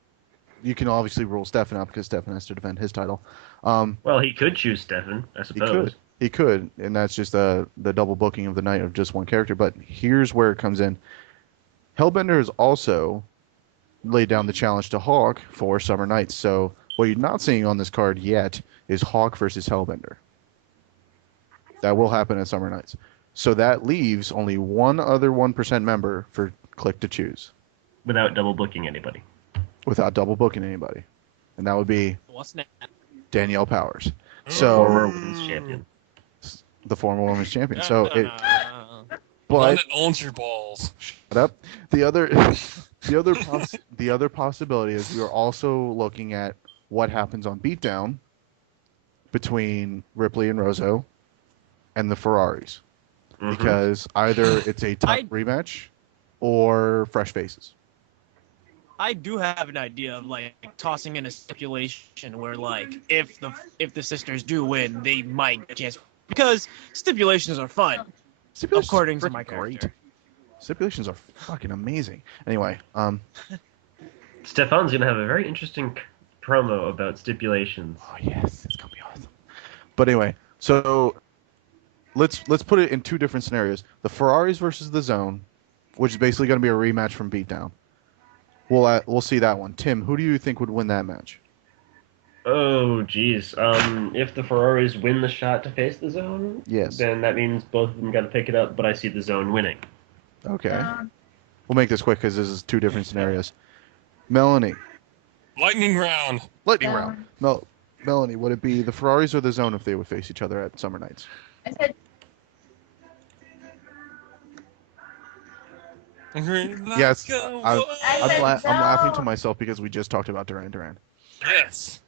you can obviously rule Stefan out because Stefan has to defend his title. Well, he could choose Stefan, I suppose. He could, and that's just the double booking of the night of just one character. But here's where it comes in. Hellbender has also laid down the challenge to Hawk for Summer Nights. So what you're not seeing on this card yet is Hawk versus Hellbender. That will happen at Summer Nights. So that leaves only one other 1% member for Click to choose Without double booking anybody. without double booking anybody. And that would be What's next? Danielle Powers. Former So women's champion. the former women's champion. So it, One but that owns your balls. shut up. The other possibility is we are also looking at what happens on Beatdown between Ripley and Rozo and the Ferraris, because either it's a tough rematch or fresh faces. I do have an idea of like tossing in a stipulation where like if the sisters do win, they might get a chance because stipulations are fun. Stipulations According are to my freaking great. character. Stipulations are fucking amazing. Anyway, Stefan's going to have a very interesting promo about stipulations. oh yes, it's gonna be awesome. But anyway, so let's put it in two different scenarios. The Ferraris versus the Zone, which is basically going to be a rematch from Beatdown. We'll see that one. Tim, who do you think would win that match? Oh, geez. If the Ferraris win the shot to face the Zone, Yes. then that means both of them got to pick it up, but I see the Zone winning. Okay. We'll make this quick because this is two different scenarios. Melanie. Lightning round. Lightning round. Melanie, would it be the Ferraris or the Zone if they would face each other at Summer Nights? I said Yes. Go I'm away. said laughing to no. myself because we just talked about Duran Duran. Yes.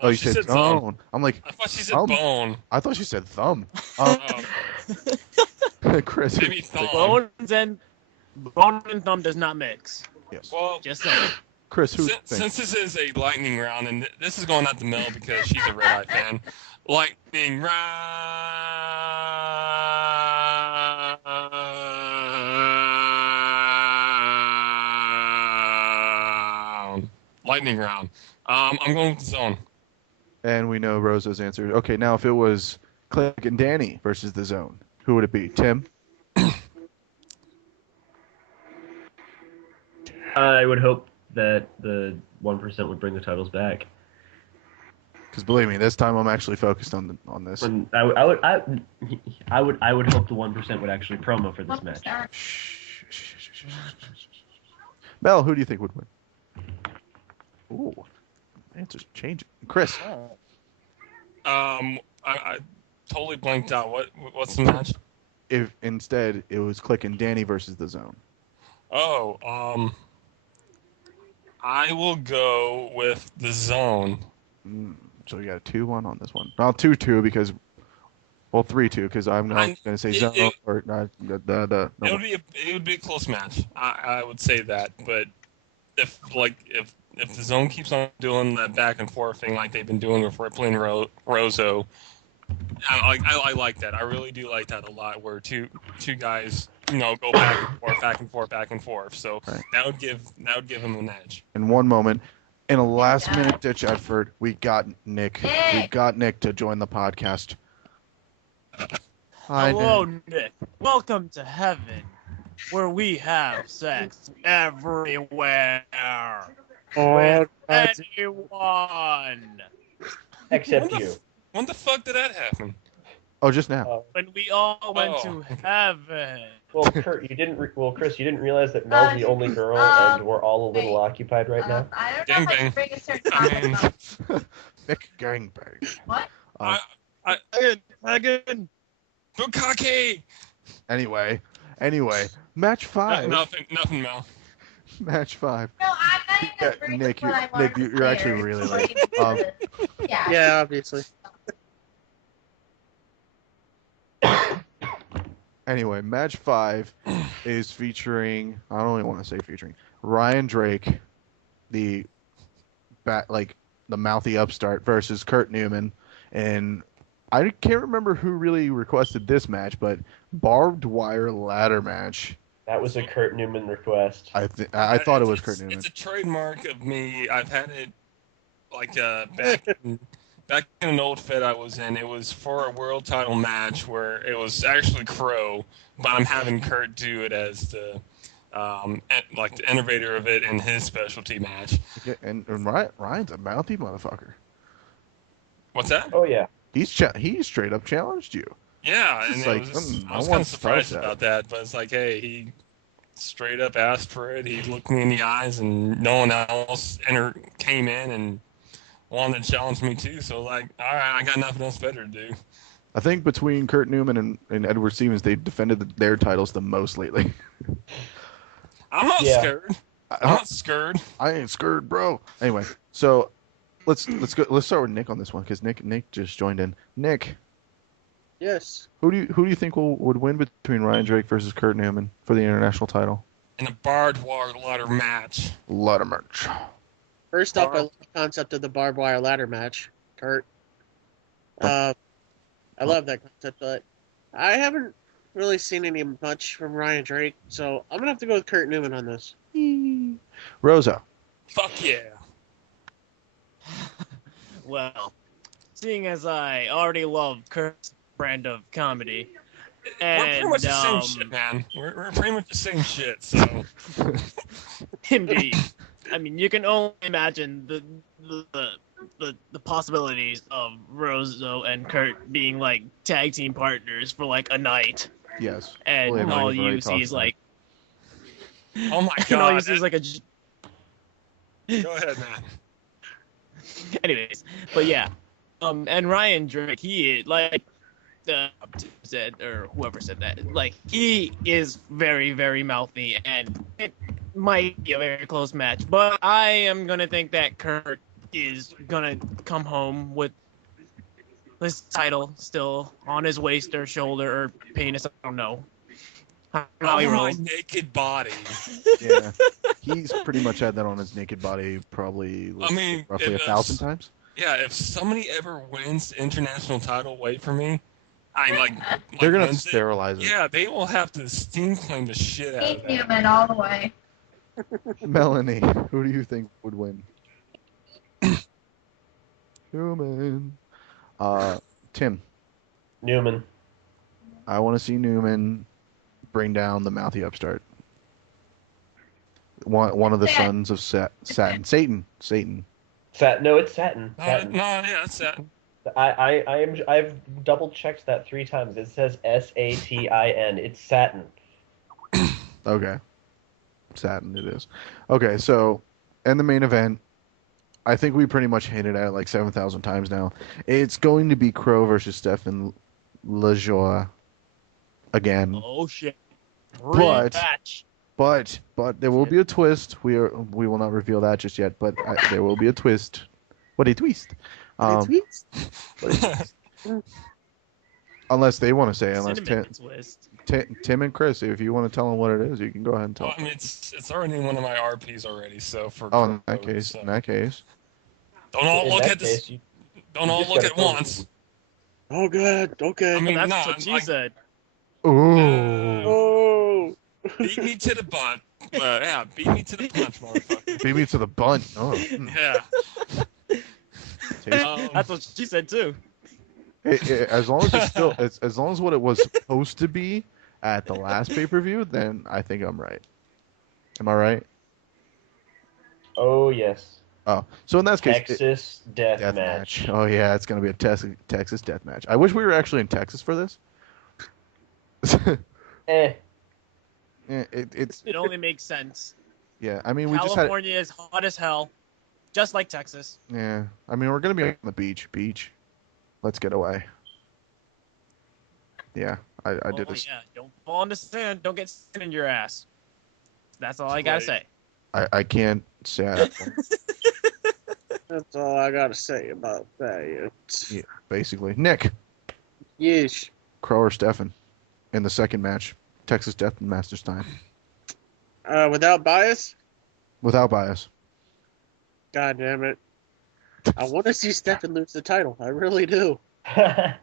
Oh, you she said zone. Zone. I'm like, I thought she said Thumb. bone. I thought she said thumb. Oh, Chris. maybe thumb. Bone and thumb does not mix. Yes. Well, Just saying. Chris, who? since this is a lightning round, and this is going out to Mel because she's a Red Eye fan. Lightning round. Lightning round. I'm going with the Zone. And we know Rozo's answer. Okay, now if it was Click and Danny versus the Zone, who would it be? Tim? I would hope that the 1% would bring the titles back. Because believe me, this time I'm actually focused on this. And I would hope the 1% would actually promo for this match. Mel, who do you think would win? Ooh, answers changing. Chris, I totally blanked out. What's the match? if instead it was Click and Danny versus the Zone. Oh, I will go with the Zone. So you got a 2-1 on this one. Well, 2-2 because, well, 3-2 because I'm not going to say Zone or not. No. It would be a close match. I would say that, but if the Zone keeps on doing that back and forth thing like they've been doing with Ripley and Rozo, I like that. I really do like that a lot. Where two guys, go back and forth, back and forth, back and forth. So right. that would give them an edge. In one moment, in a last-minute ditch effort, we got Nick. We got Nick to join the podcast. Hi, Hello, Nick. Nick. Welcome to heaven, where we have sex everywhere. With anyone. Except you. When the fuck did that happen? Oh, just now. When we all went to heaven. Well, Kurt, Chris, you didn't realize that Mel's the only girl and we're all a little occupied right now? I don't know if I can bring a certain topic up. Nick Gangbang. What? Again. Bukake! Anyway, match 5. Nothing, Mel. Match 5. No, I'm not even bringing Nick, what I want to you're actually clear. really It's late. not even good. Yeah. Yeah, obviously. Anyway, match 5 is featuring, I don't even want to say featuring, Ryan Drake, the mouthy upstart versus Kurt Newman. And I can't remember who really requested this match, but barbed wire ladder match. That was a Kurt Newman request. I thought it was Kurt Newman. It's a trademark of me. I've had it back in an old Fed I was in. It was for a world title match where it was actually Crow, but I'm having Kurt do it as the the innovator of it in his specialty match. Yeah, and Ryan's a mouthy motherfucker. What's that? Oh, yeah. He straight up challenged you. Yeah, It's and like, I I was kind want of surprised stuff about that, but it's like, hey, he straight up asked for it. He looked me in the eyes, and no one else came in and wanted to challenge me too. So all right, I got nothing else better to do. I think between Kurt Newman and Edward Stevens, they defended their titles the most lately. I'm not scared. I'm not scared. I ain't scared, bro. Anyway, so let's go. Let's start with Nick on this one because Nick just joined in. Nick, Yes. who do you think would win between Ryan Drake versus Kurt Newman for the international title? In a barbed wire ladder match. Ladder match. First up, I love the concept of the barbed wire ladder match, Kurt. I love that concept, but I haven't really seen any much from Ryan Drake, so I'm gonna have to go with Kurt Newman on this. Rozo. Fuck yeah. Well, seeing as I already love Kurt's brand of comedy, We're and pretty much the same shit, man. We're pretty much the same shit. So indeed, I mean, you can only imagine the possibilities of Rozo and Kurt being like tag team partners for like a night, Yes. and Well, all we've already you see talked is about like, oh my and all you god. see is like a. Go ahead, man. Anyways, but yeah, and Ryan Drake, he like said, or whoever said that, like he is very, very mouthy, and it might be a very close match. But I am gonna think that Kurt is gonna come home with his title still on his waist or shoulder or penis. I don't know how he Oh, my rolls. naked body. Yeah. He's pretty much had that on his naked body probably I mean, roughly if 1,000 times. Yeah, if somebody ever wins the international title away from me, I like. They're gonna Wednesday, sterilize it. Yeah, they will have to steam clean the shit out of Steve that. Newman all the way. Melanie, who do you think would win? Newman. Tim, Newman. I want to see Newman bring down the mouthy upstart. One of the sons of Saturn. Satan. No, it's Satin. No, Satin. yeah, that's that. I've double checked that 3 times. It says Satin. It's Satin. Okay. Satin it is. Okay, so in the main event, I think we pretty much hinted at it like 7,000 times now. It's going to be Crow versus Stefan Lajoie again. Oh shit! But- Rematch. But there will be a twist. We will not reveal that just yet. But there will be a twist. What a twist! Unless they want to say, unless Cinnamon twist. Tim and Chris, if you want to tell them what it is, you can go ahead and tell. Well, I mean, it's already in one of my RPs already. So for Oh, in that Crow, case, so. in that case, Don't all In look that at this. case, you Don't all just look gotta at tell once. Oh, God. Okay. I mean, That's no, what she like, said. ooh, Oh. beat me to the butt. Yeah, beat me to the punch, motherfucker. beat me to the bunt. Oh, Yeah. That's what she said too. as long as it's still, as long as what it was supposed to be at the last pay-per-view, then I think I'm right. Am I right? Oh yes. Oh, so in that case, Texas death death match. match. Oh yeah, it's gonna be a Texas death match. I wish we were actually in Texas for this. Eh. It's It only makes sense. yeah. I mean, we just had California is hot as hell, just like Texas. yeah. I mean, we're gonna be on the beach. Let's get away. Yeah, I did this. Yeah, don't fall in the sand. Don't get sand in your ass. That's all I gotta say. I can't say I, That's all I got to say about that. yeah, basically. Nick, Yeesh. Crow or Stefan in the second match, Texas Death Masters time, Without bias? without bias. God damn it. I want to see Stefan lose the title. I really do. And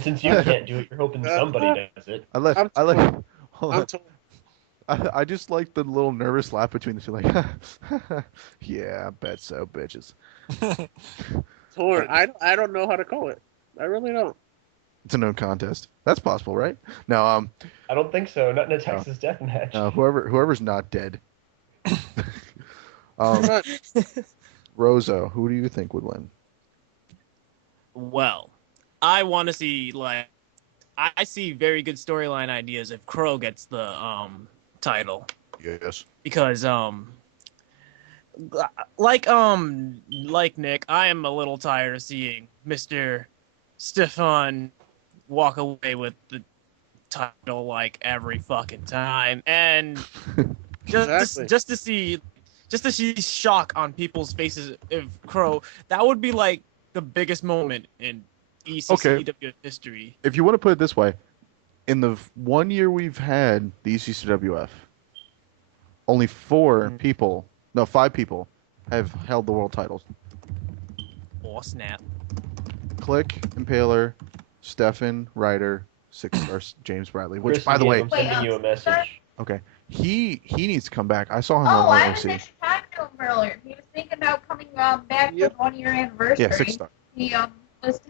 since you can't do it, you're hoping somebody does it. I like. I'm Hold I'm on. told. I just like the little nervous laugh between the two, like, yeah, I bet so, bitches. Torn. I don't know how to call it. I really don't. It's a no contest. That's possible, right? No, I don't think so. Not in a Texas death match. whoever's not dead. Come on. Rozo, who do you think would win? Well, I want to see like I see very good storyline ideas if Crow gets the title Yes. because like Nick, I am a little tired of seeing Mr. Stefan walk away with the title like every fucking time, and Exactly. just to see shock on people's faces if Crow, that would be like the biggest moment in ECCWF history. If you want to put it this way, in the 1 year we've had the ECCWF, only 5 people have held the world titles. Oh snap! Click, Impaler, Stefan, Ryder, 6-star James Bradley. Which, Chris by the and way, Gabe, I'm sending you a message. okay, he needs to come back. I saw him Oh, on I was in OC. Chicago earlier. He was thinking about coming back Yep. for 1 year anniversary. Yeah, 6-star. He was,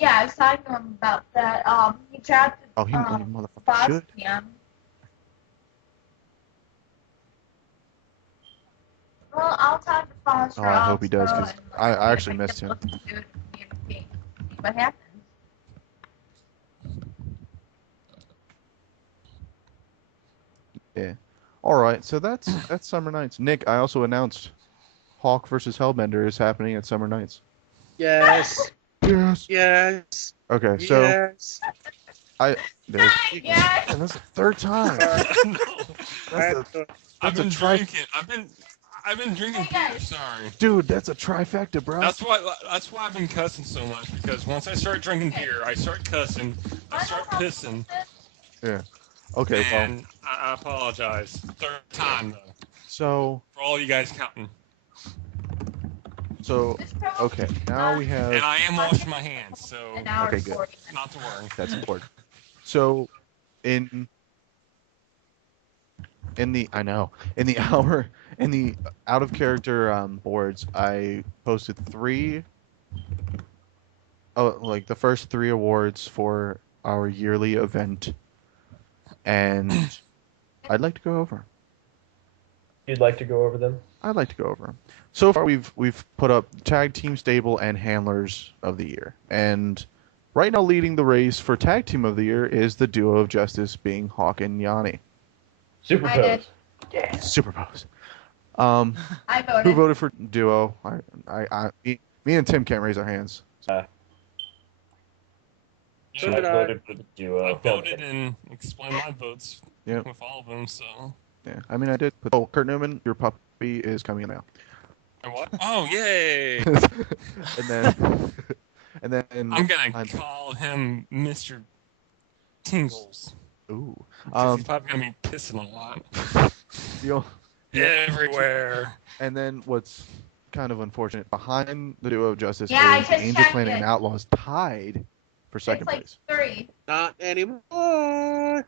I was talking to him about that. He drafted Oh, he motherfucker Boss should. PM. Well, I'll talk to Foster. Oh, I hope he does, because I actually missed him. See what happens. Yeah. All right, so that's Summer Nights. Nick, I also announced Hawk versus Hellbender is happening at Summer Nights. Yes. Yes. Yes. Okay, so Yes. there's, Yes. man, that's the third time. No. That's I've been a tri- drinking. I've been drinking Hey, beer. guys. Sorry. Dude, that's a trifecta, bro. That's why I've been cussing so much, because once I start drinking beer, I start cussing, I start pissing, Okay, well, and I apologize. Third time though, so for all you guys counting. okay, now we have. And I am washing my hands, so An hour Okay, and good. 40 minutes. not to worry. That's important. So, in the hour in the out of character boards, I posted 3. Oh, like the first 3 awards for our yearly event, and I'd like to go over 'em. You'd like to go over them? I'd like to go over 'em. So far, we've put up tag team stable and handlers of the year, and right now leading the race for tag team of the year is the duo of justice, being Hawk and Yanni. Super I did. Pose. Yeah. Superpose. I voted. Who voted for duo? Me and Tim can't raise our hands. So Yeah, I voted for the duo. I voted and explained my votes Yeah. with all of them. So. Yeah, I mean I did. Oh, Kurt Newman, your puppy is coming in now. And what? Oh, yay! and then I'm gonna call him Mr. Tingles. Ooh. 'Cause he's probably gonna be pissing a lot. the- Everywhere. and then what's kind of unfortunate, behind the duo of justice Yeah, I is just Angel checked Clan and it. Outlaws tied for second It's like place. 3. Not anymore.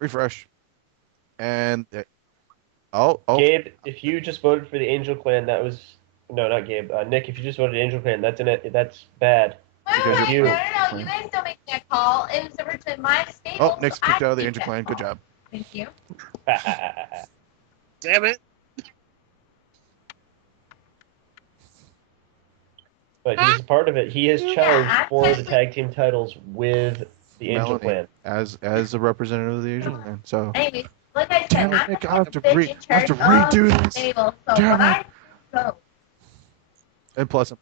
Refresh. And oh, Gabe, if you just voted for the Angel Clan, that was no, not Gabe. Nick, if you just voted Angel Clan, that's bad. Because No, you're- you guys don't make that call. It was originally my stable. oh, Nick's so kicked I out of the made Angel that Clan. Good call. job. Thank you. Damn it. But he's a part of it. He has Yeah, challenged I for the just- tag team titles with the Angel Melanie, Clan. as a representative of the Angel Clan. So Anyways, like I said, Damn it, I'm Nick, the I have to bitch re- in I have to charge redo of the this. stable, so Damn when I go, and plus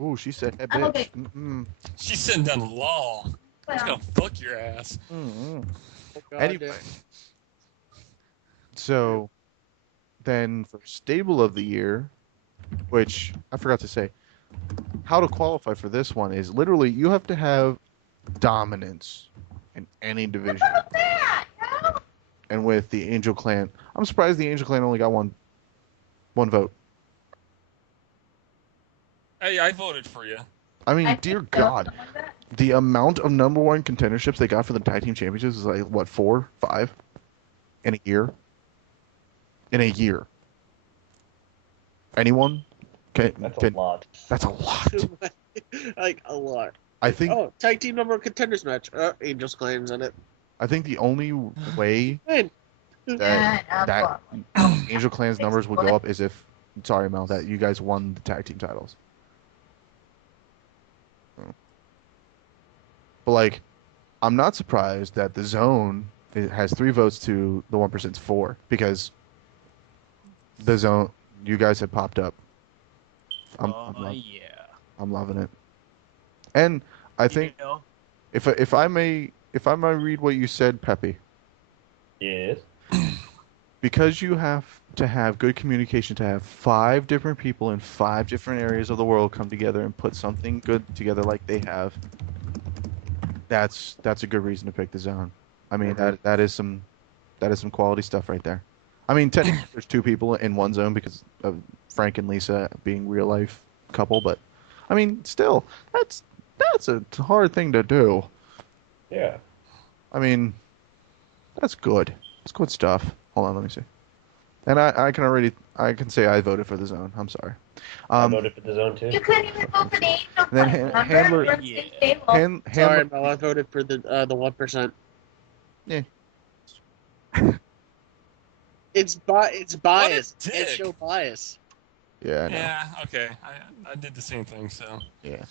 ooh, she said that I'm bitch. okay. Mm-mm. She's sitting down the law. She's well, gonna fuck your ass. Mm-mm. Oh, God, Anyway, so then for stable of the year, which I forgot to say, how to qualify for this one is literally you have to have dominance in any division. what's that? No? And with the Angel Clan, I'm surprised the Angel Clan only got one vote. Hey, I voted for you. I mean, I dear think so, God, something like that. the amount of number 1 contenderships they got for the tag team championships is like what, 4, 5 in a year? In a year. Anyone? That's a lot. That's a lot. like a lot. I think Oh, tag team number one contenders match. Angel's Clan's in it. I think the only way Man, that And, that well, Angel Clan's numbers would go up is if, sorry Mel, that you guys won the tag team titles. But like, I'm not surprised that the Zone has 3 votes to the 1%'s 4, because the Zone, you guys have popped up. I'm loving it. And I think You know, if I may read what you said, Pepe, Yes. because you have to have good communication to have 5 different people in 5 different areas of the world come together and put something good together like they have. That's a good reason to pick the Zone. I mean, that is some quality stuff right there. I mean, technically there's 2 people in one zone because of Frank and Lisa being real life couple, but I mean, still, that's a hard thing to do. Yeah. I mean, that's good. It's good stuff. Hold on, let me see. And I can say I voted for the zone. I'm sorry. I voted for the zone too. You couldn't even vote for the Angel Then Fund, remember? Handler- For Yeah. Stable. Sorry, Handler, Mo. I voted for the 1%. Yeah. It's bias. dick. Can't show bias. yeah, I know. Yeah, okay. I did the same thing, so. Yeah.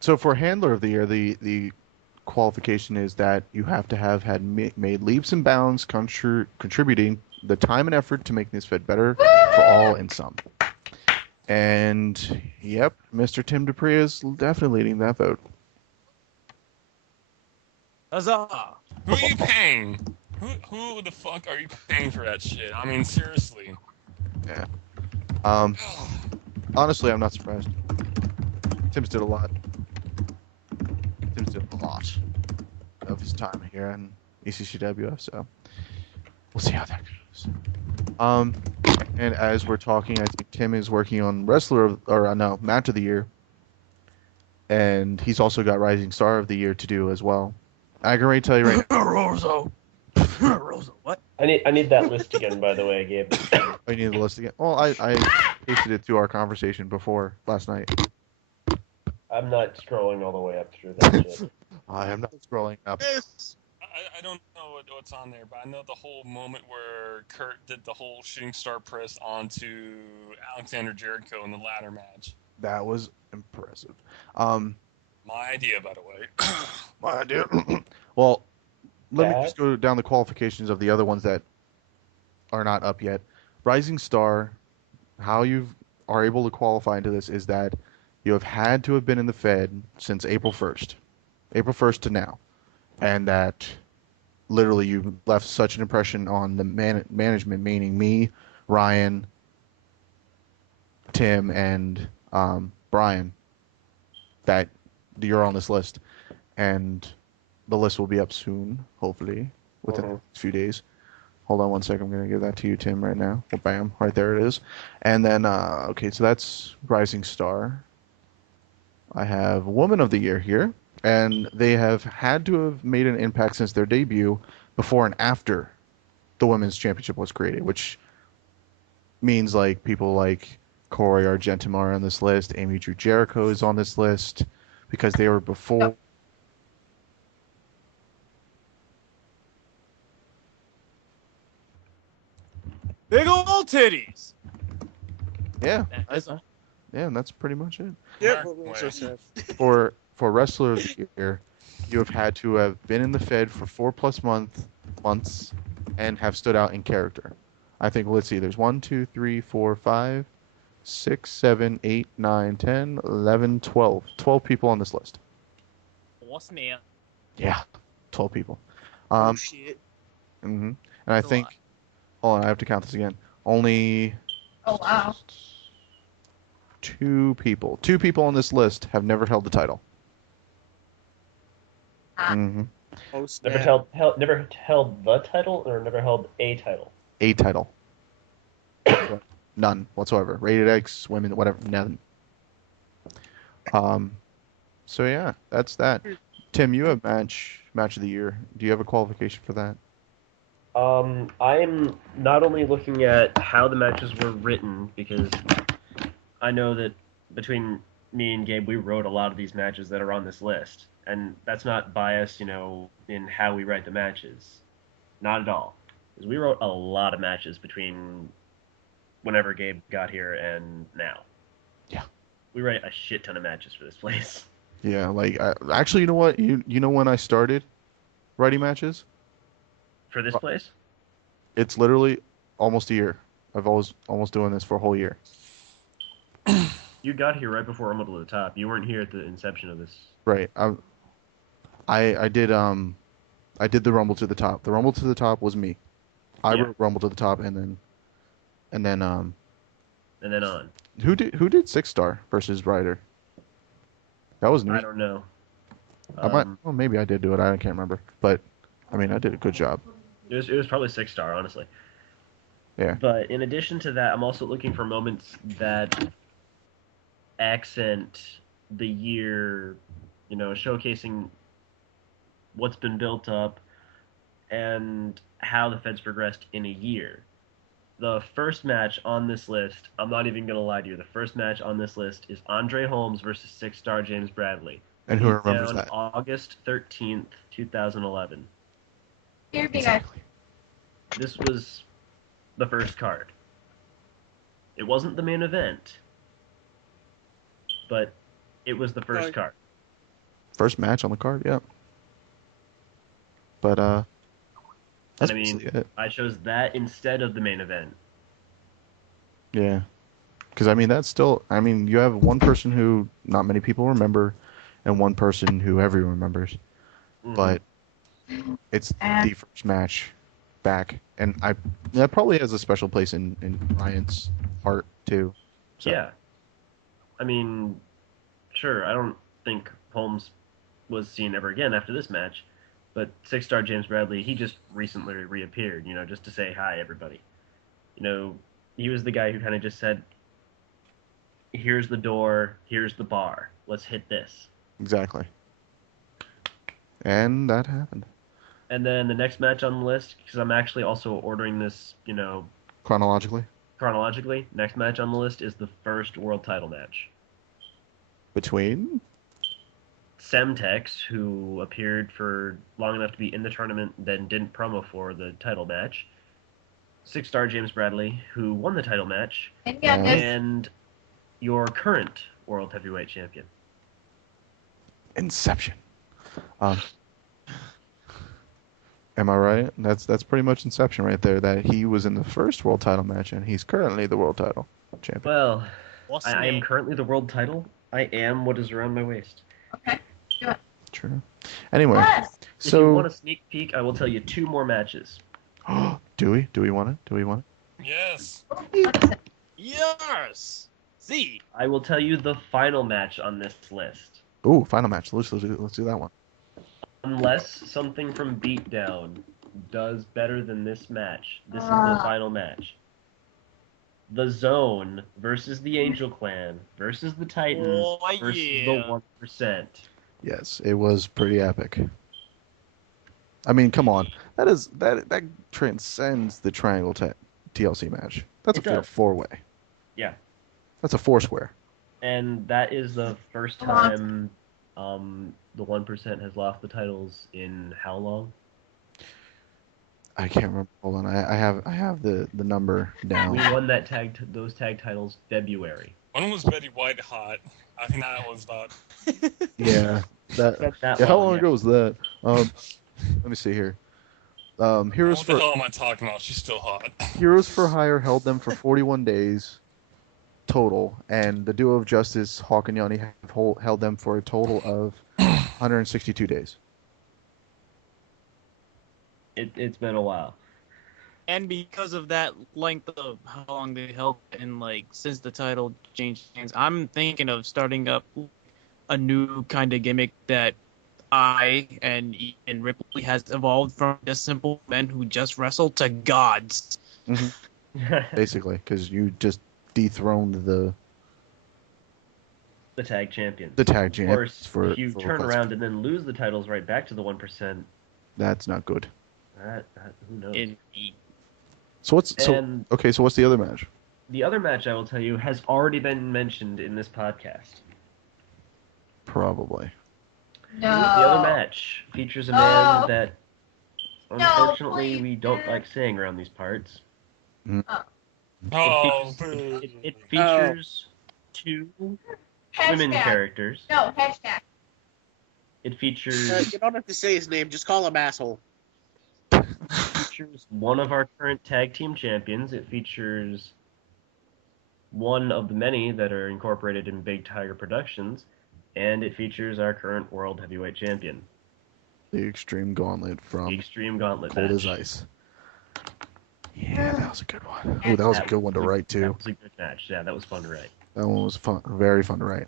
So for handler of the year, the qualification is that you have to have had made leaps and bounds, contributing the time and effort to make this Fed better for all and some. And yep, Mr. Tim Dupre is definitely leading that vote. Huzzah! Who are you paying? Who the fuck are you paying for that shit? I mean, seriously. Honestly, I'm not surprised. Tim's did a lot. Tim's did a lot of his time here in ECCWF, so we'll see how that goes. And as we're talking, I think Tim is working on match of the year, and he's also got Rising Star of the Year to do as well. I can already tell you right now. Rozo. Rozo. What? I need that list again, by the way, Gabe. I need the list again. Well, I pasted it to our conversation before last night. I'm not scrolling all the way up through that shit. I am not scrolling up. I don't know what's on there, but I know the whole moment where Kurt did the whole shooting star press onto Alexander Jericho in the ladder match. That was impressive. My idea, by the way. My idea. Well, let me That? just go down the qualifications of the other ones that are not up yet. Rising Star, how you are able to qualify into this is that you have had to have been in the Fed since April 1st. April 1st to now. And that literally you left such an impression on the management, meaning me, Ryan, Tim, and Brian, that you're on this list. And the list will be up soon, hopefully, within the next few days. Hold on one second. I'm going to give that to you, Tim, right now. Well, bam, right there it is. And then, okay, so that's Rising Star. I have Woman of the Year here. And they have had to have made an impact since their debut before and after the Women's Championship was created, which means like people like Corey Argentum are on this list, Amy Drew Jericho is on this list because they were before. Yep. Big old titties. Yeah, That's yeah, and that's pretty much it. Yeah, Mark what Rozo said. For Wrestler of the Year, you have had to have been in the Fed for 4+ months and have stood out in character. I think, let's see, there's 1, 2, 3, 4, 5, 6, 7, 8, 9, 10, 11, 12. 12 people on this list. what's me? Yeah, 12 people. Oh, shit. And I That's a think, lot. hold on, I have to count this again. Only Oh, wow. 2 people on this list have never held the title. Ah. Oh, snap. Never held the title or never held a title. A title. None whatsoever. Rated X, women, whatever, none. So yeah, that's that. Tim, you have match of the year. Do you have a qualification for that? I am not only looking at how the matches were written, because I know that between me and Gabe, we wrote a lot of these matches that are on this list. And that's not biased, in how we write the matches. Not at all. Because we wrote a lot of matches between whenever Gabe got here and now. Yeah. We write a shit ton of matches for this place. Yeah, like actually, you know what? You know when I started writing matches? For this place? It's literally almost a year. I've almost doing this for a whole year. You got here right before Rumble to the Top. You weren't here at the inception of this. Right. I did the Rumble to the Top. The Rumble to the Top was me. I Yeah. wrote Rumble to the Top and then And then on. who did 6 Star versus Ryder? That was me. I don't know. Well, maybe I did do it. I can't remember. But I mean, I did a good job. It was probably 6-star, honestly. Yeah. But in addition to that, I'm also looking for moments that accent the year, showcasing what's been built up and how the Fed's progressed in a year. the first match on this list, I'm not even going to lie to you, the first match on this list is Andre Holmes versus 6-star James Bradley. And who remembers Down that? August 13th, 2011. Here we go. This was the first card. It wasn't the main event, but it was the first card. First match on the card, yeah. But that's And I mean, basically it. I chose that instead of the main event. Yeah. Because, I mean, that's still... I mean, you have one person who not many people remember and one person who everyone remembers. Mhm. But it's the first match back. And that probably has a special place in Ryan's heart, too. So. Yeah. I mean, sure, I don't think Holmes was seen ever again after this match, but 6-star James Bradley, he just recently reappeared, just to say hi, everybody. He was the guy who kind of just said, here's the door, here's the bar, let's hit this. Exactly. And that happened. And then the next match on the list, because I'm actually also ordering this, Chronologically? next match on the list is the first world title match. Between? Semtex, who appeared for long enough to be in the tournament, then didn't promo for the title match. 6-star James Bradley, who won the title match. And yeah, this And your current World Heavyweight Champion. Inception. Am I right? That's pretty much Inception right there, that he was in the first world title match and he's currently the world title champion. Well, What's I am name? currently the world title. I am what is around my waist. okay. True. Anyway, Yes. If you so... want a sneak peek, I will tell you 2 more matches. Do we? Do we want it? Do we want it? Yes. Yes. See. I will tell you the final match on this list. Ooh, final match. Let's do that one. Unless something from Beatdown does better than this match, this is the final match. The Zone versus the Angel Clan versus the Titans Oh, versus yeah. the 1%. Yes, it was pretty epic. I mean, come on. That transcends the Triangle TLC match. That's It a does. 4-way. Yeah. That's a 4-square. And that is the first time the 1% has lost the titles in how long? I can't remember. Hold on. I have the number down. We won those tag titles February. One was Betty White hot. I think that was about. Yeah. That That yeah, how long, long yeah. ago was that? Let me see here. Heroes What the for hell am I talking about? She's still hot. Heroes for Hire held them for 41 days total, and the Duo of Justice, Hawk and Yanni, have held them for a total of 162 days. It's been a while. And because of that length of how long they held it and since the title changed hands, I'm thinking of starting up a new kind of gimmick that I and Ian Ripley has evolved from just simple men who just wrestle to gods. Basically, because you just dethroned the tag champions. tag Of champions course, if you turn around and then lose the titles right back to the 1%, That's not good. that who knows? Indeed. So And so what's the other match? the other match, I will tell you, has already been mentioned in this podcast. Probably. No. The other match features a man that, unfortunately, please, we don't dude. like saying around these parts. Oh, It features 2 women Hashtag. characters. No, hashtag. It features You don't have to say his name. Just call him asshole. features one of our current tag team champions. It features one of the many that are incorporated in Big Tiger Productions, and it features our current World Heavyweight Champion, The Extreme Gauntlet the from Extreme Gauntlet Cold match. as Ice. Yeah, that was a good one. Oh, that was a good one to write That too. was a good match. Yeah, that was fun to write. That one was fun, very fun to write.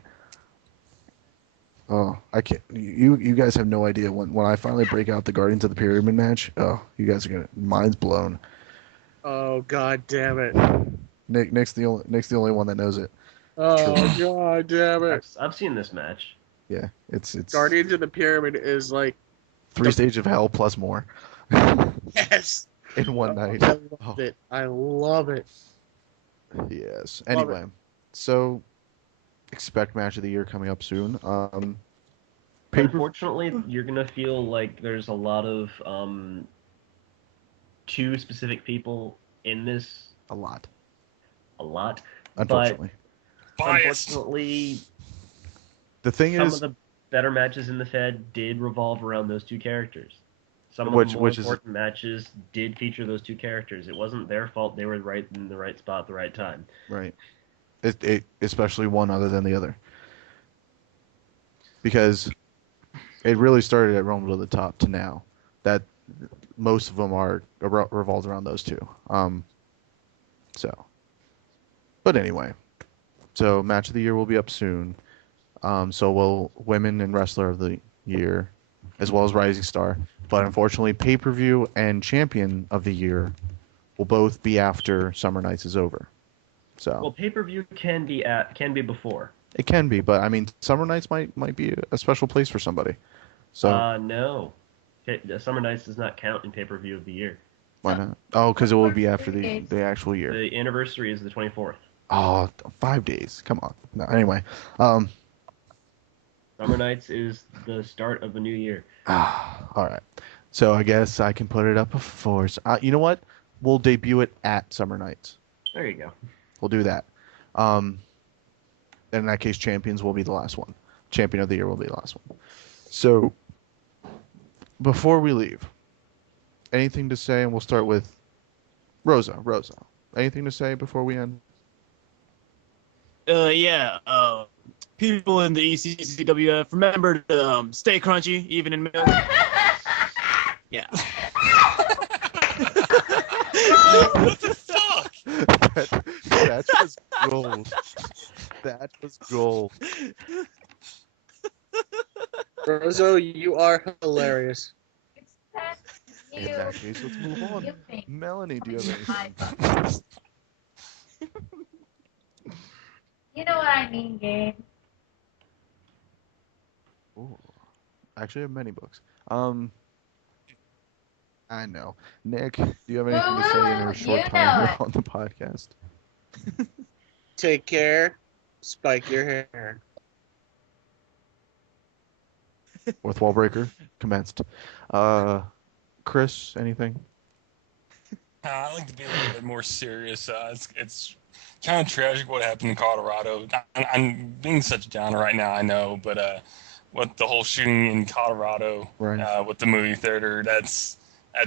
Oh, I can't. You guys have no idea when I finally break out the Guardians of the Pyramid match. Oh, you guys are gonna mind's blown. Oh god damn it! Nick's the only one that knows it. Oh god damn it! I've seen this match. Yeah, it's Guardians of the Pyramid is like 3 stages of hell plus more. yes. in one night. I love it. I love it. Yes. Love Anyway, so expect match of the year coming up soon. Paper. Unfortunately, you're gonna feel like there's a lot of two specific people in this. A lot. A lot. Unfortunately. Biased. Unfortunately, The thing some is, of the better matches in the Fed did revolve around those two characters. Some of Which- the more which is- important matches did feature those two characters. It wasn't their fault; they were right in the right spot at the right time. right. Especially one other than the other. Because it really started at Rumble to the Top to now. That most of them are revolved around those two. But anyway, so match of the year will be up soon. So will Women and Wrestler of the Year, as well as Rising Star. But unfortunately, pay-per-view and Champion of the Year will both be after Summer Nights is over. So Well, pay-per-view can be before. it can be, but I mean, Summer Nights might be a special place for somebody. So No, Summer Nights does not count in pay-per-view of the year. why not? Oh, because it will be after the actual year. The anniversary is the 24th. Oh, 5 days. Come on. No, anyway, Summer Nights is the start of the new year. all right. So I guess I can put it up before. You know what? We'll debut it at Summer Nights. There you go. We'll do that. In that case, Champions will be the last one. Champion of the Year will be the last one. So, before we leave, anything to say? And we'll start with Rozo. Anything to say before we end? People in the ECCWF, remember to stay crunchy, even in milk. Yeah. What the fuck? That was gold. That was gold. Rozo, you are hilarious. In that case, let's move on. You think. Melanie, do you have My anything? butt. You know what I mean, Gabe. Ooh. Actually, I have many books. I know. Nick, do you have anything to say in your short You time know here it. on the podcast? Take care. Spike your hair. Fourth wall breaker commenced. Chris, anything? I like to be a little bit more serious. It's kind of tragic what happened in Colorado. I'm being such a downer right now, I know, but with the whole shooting in Colorado, Right. with the movie theater, that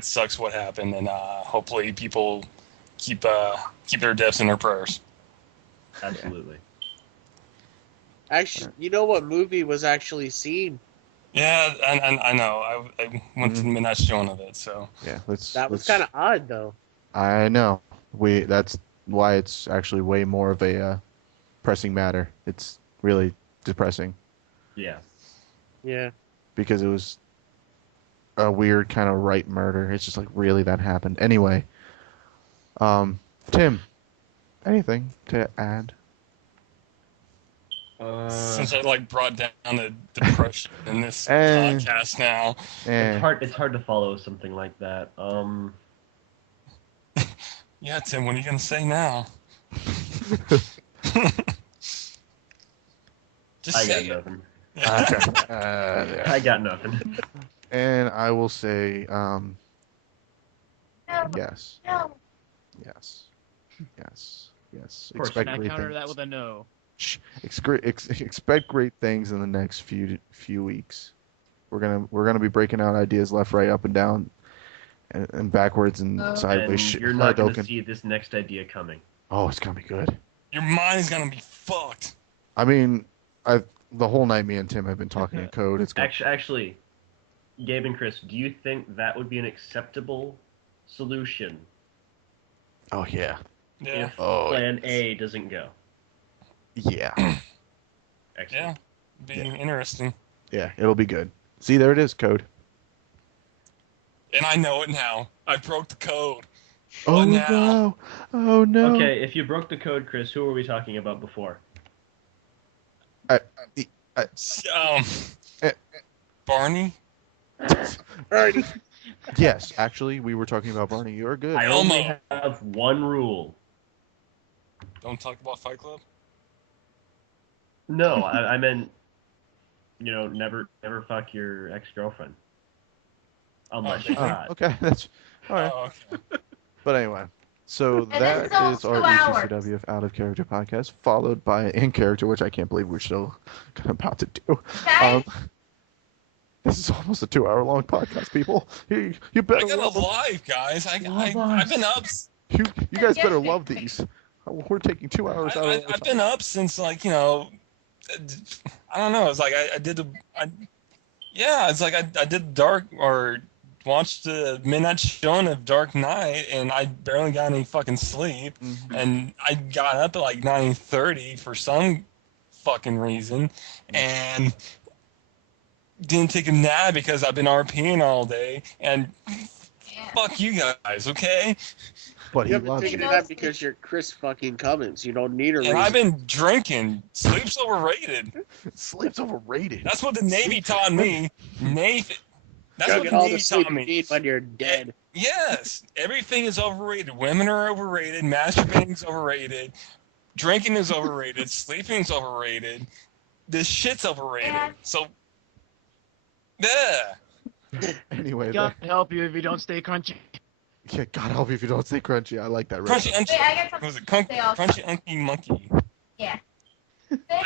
sucks what happened, and hopefully people keep their deaths in their prayers. Absolutely. Actually, you know what movie was actually seen? Yeah, I know. I went to the midnight showing of it, so Yeah, let's. That was kind of odd, though. I know. That's why it's actually way more of a pressing matter. It's really depressing Yeah. Yeah. because it was a weird kind of right murder. It's just like, really, that happened. Anyway, Tim, anything to add? since I brought down the depression in this Eh. podcast now, It's hard to follow something like that. yeah, Tim, what are you gonna say now? Just I say got it. nothing. Okay. I got nothing. And I will say, No, yes, no. yes, yes, yes. Of course, Expect Can I great counter things. that with a no? Shh. Expect great things in the next few weeks. We're gonna be breaking out ideas left, right, up, and down, and backwards and Oh. sideways. And you're not going to Hadouken. see this next idea coming. Oh, it's gonna be good. Your mind's gonna be fucked. I mean, the whole night me and Tim have been talking in code. It's gonna, Actually, Gabe and Chris, do you think that would be an acceptable solution oh yeah. Yeah, if Oh Plan A doesn't go? yeah. Excellent. be interesting. Yeah. It'll be good. See, there it is, code. And I know it now. I broke the code. Oh What now? no! Oh no! Okay, if you broke the code, Chris, who were we talking about before? Um, Eh. Barney. Alrighty. Yes, actually, we were talking about Barney. You're good. I Elmo. only have one rule. Don't talk about Fight Club. No, I meant, never fuck your ex-girlfriend. Unless she's Oh, hot. okay, that's all right. Oh, okay. But anyway, so And that it's still is our 2 hours. ECCWF Out of Character podcast, followed by In Character, which I can't believe we're still about to do. Okay? This is almost a 2-hour-long podcast, people. You better I got love a them. life, guys. I've been up. You guys better love these. We're taking 2 hours out of our I've been up since I don't know. It's like I did the dark or watched the midnight showing of Dark Knight, and I barely got any fucking sleep, and I got up at like 9:30 for some fucking reason, and didn't take a nap because I've been RPing all day, and fuck you guys, okay? But he You haven't loves taken you. it out because you're Chris fucking Cummins. You don't need a And reason. I've been drinking. Sleep's overrated. Sleep's overrated. That's what the Navy taught me. That's Go what get the all Navy the sleep taught you me. need when you're dead. Yes, everything is overrated. Women are overrated. Masturbating is overrated. Drinking is overrated. Sleeping is overrated. This shit's overrated. Yeah. So, yeah. Anyway, God help you if you don't stay crunchy. yeah, God help you if you don't stay crunchy. I like that. Crunchy, Right? unchy. Wait, I got What was something it? to say also. Crunchy, unky, monkey. Yeah.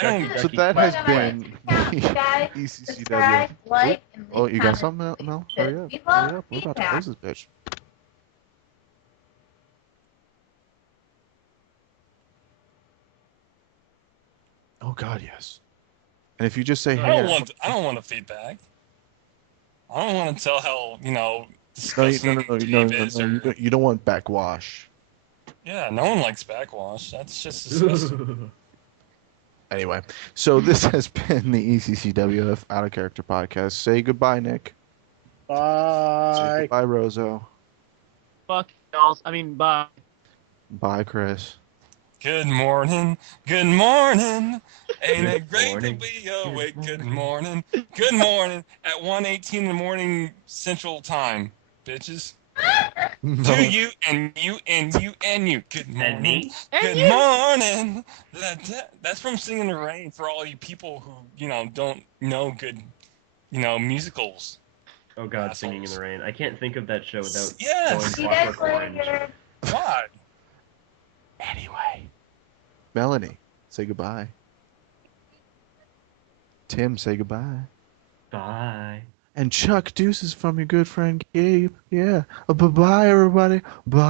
don't- So that has been Guys, the subscribe, ECCW. like, and leave Oh, you got comments. something, Mel? Because Hurry up. we love Hurry up. We're about to feedback. close this bitch. Oh, God, yes. And if you just say, I hey, don't want the feedback. I don't want to tell how no, disgusting Gabe is. Or, you don't want backwash. yeah, no one likes backwash. That's just disgusting. Anyway, so this has been the ECCWF Out of Character podcast. Say goodbye, Nick. Say Bye. goodbye, Rozo. Fuck y'all. I mean, bye. Bye, Chris. Good morning. Good morning. Ain't it Good great morning. to be awake? Good morning. Good morning. At 1:18 in the morning Central Time, bitches. To you and you and you and you. Good And morning. me? Good morning. That's from Singing in the Rain for all you people who, don't know good, musicals. Oh God, Singing in the Rain. I can't think of that show without Yes. See going you guys Clockwork Orange. later. Why? Anyway. Melanie, say goodbye. Tim, say goodbye. Bye. And Chuck, deuces from your good friend Gabe. Yeah. Bye-bye, everybody. Bye.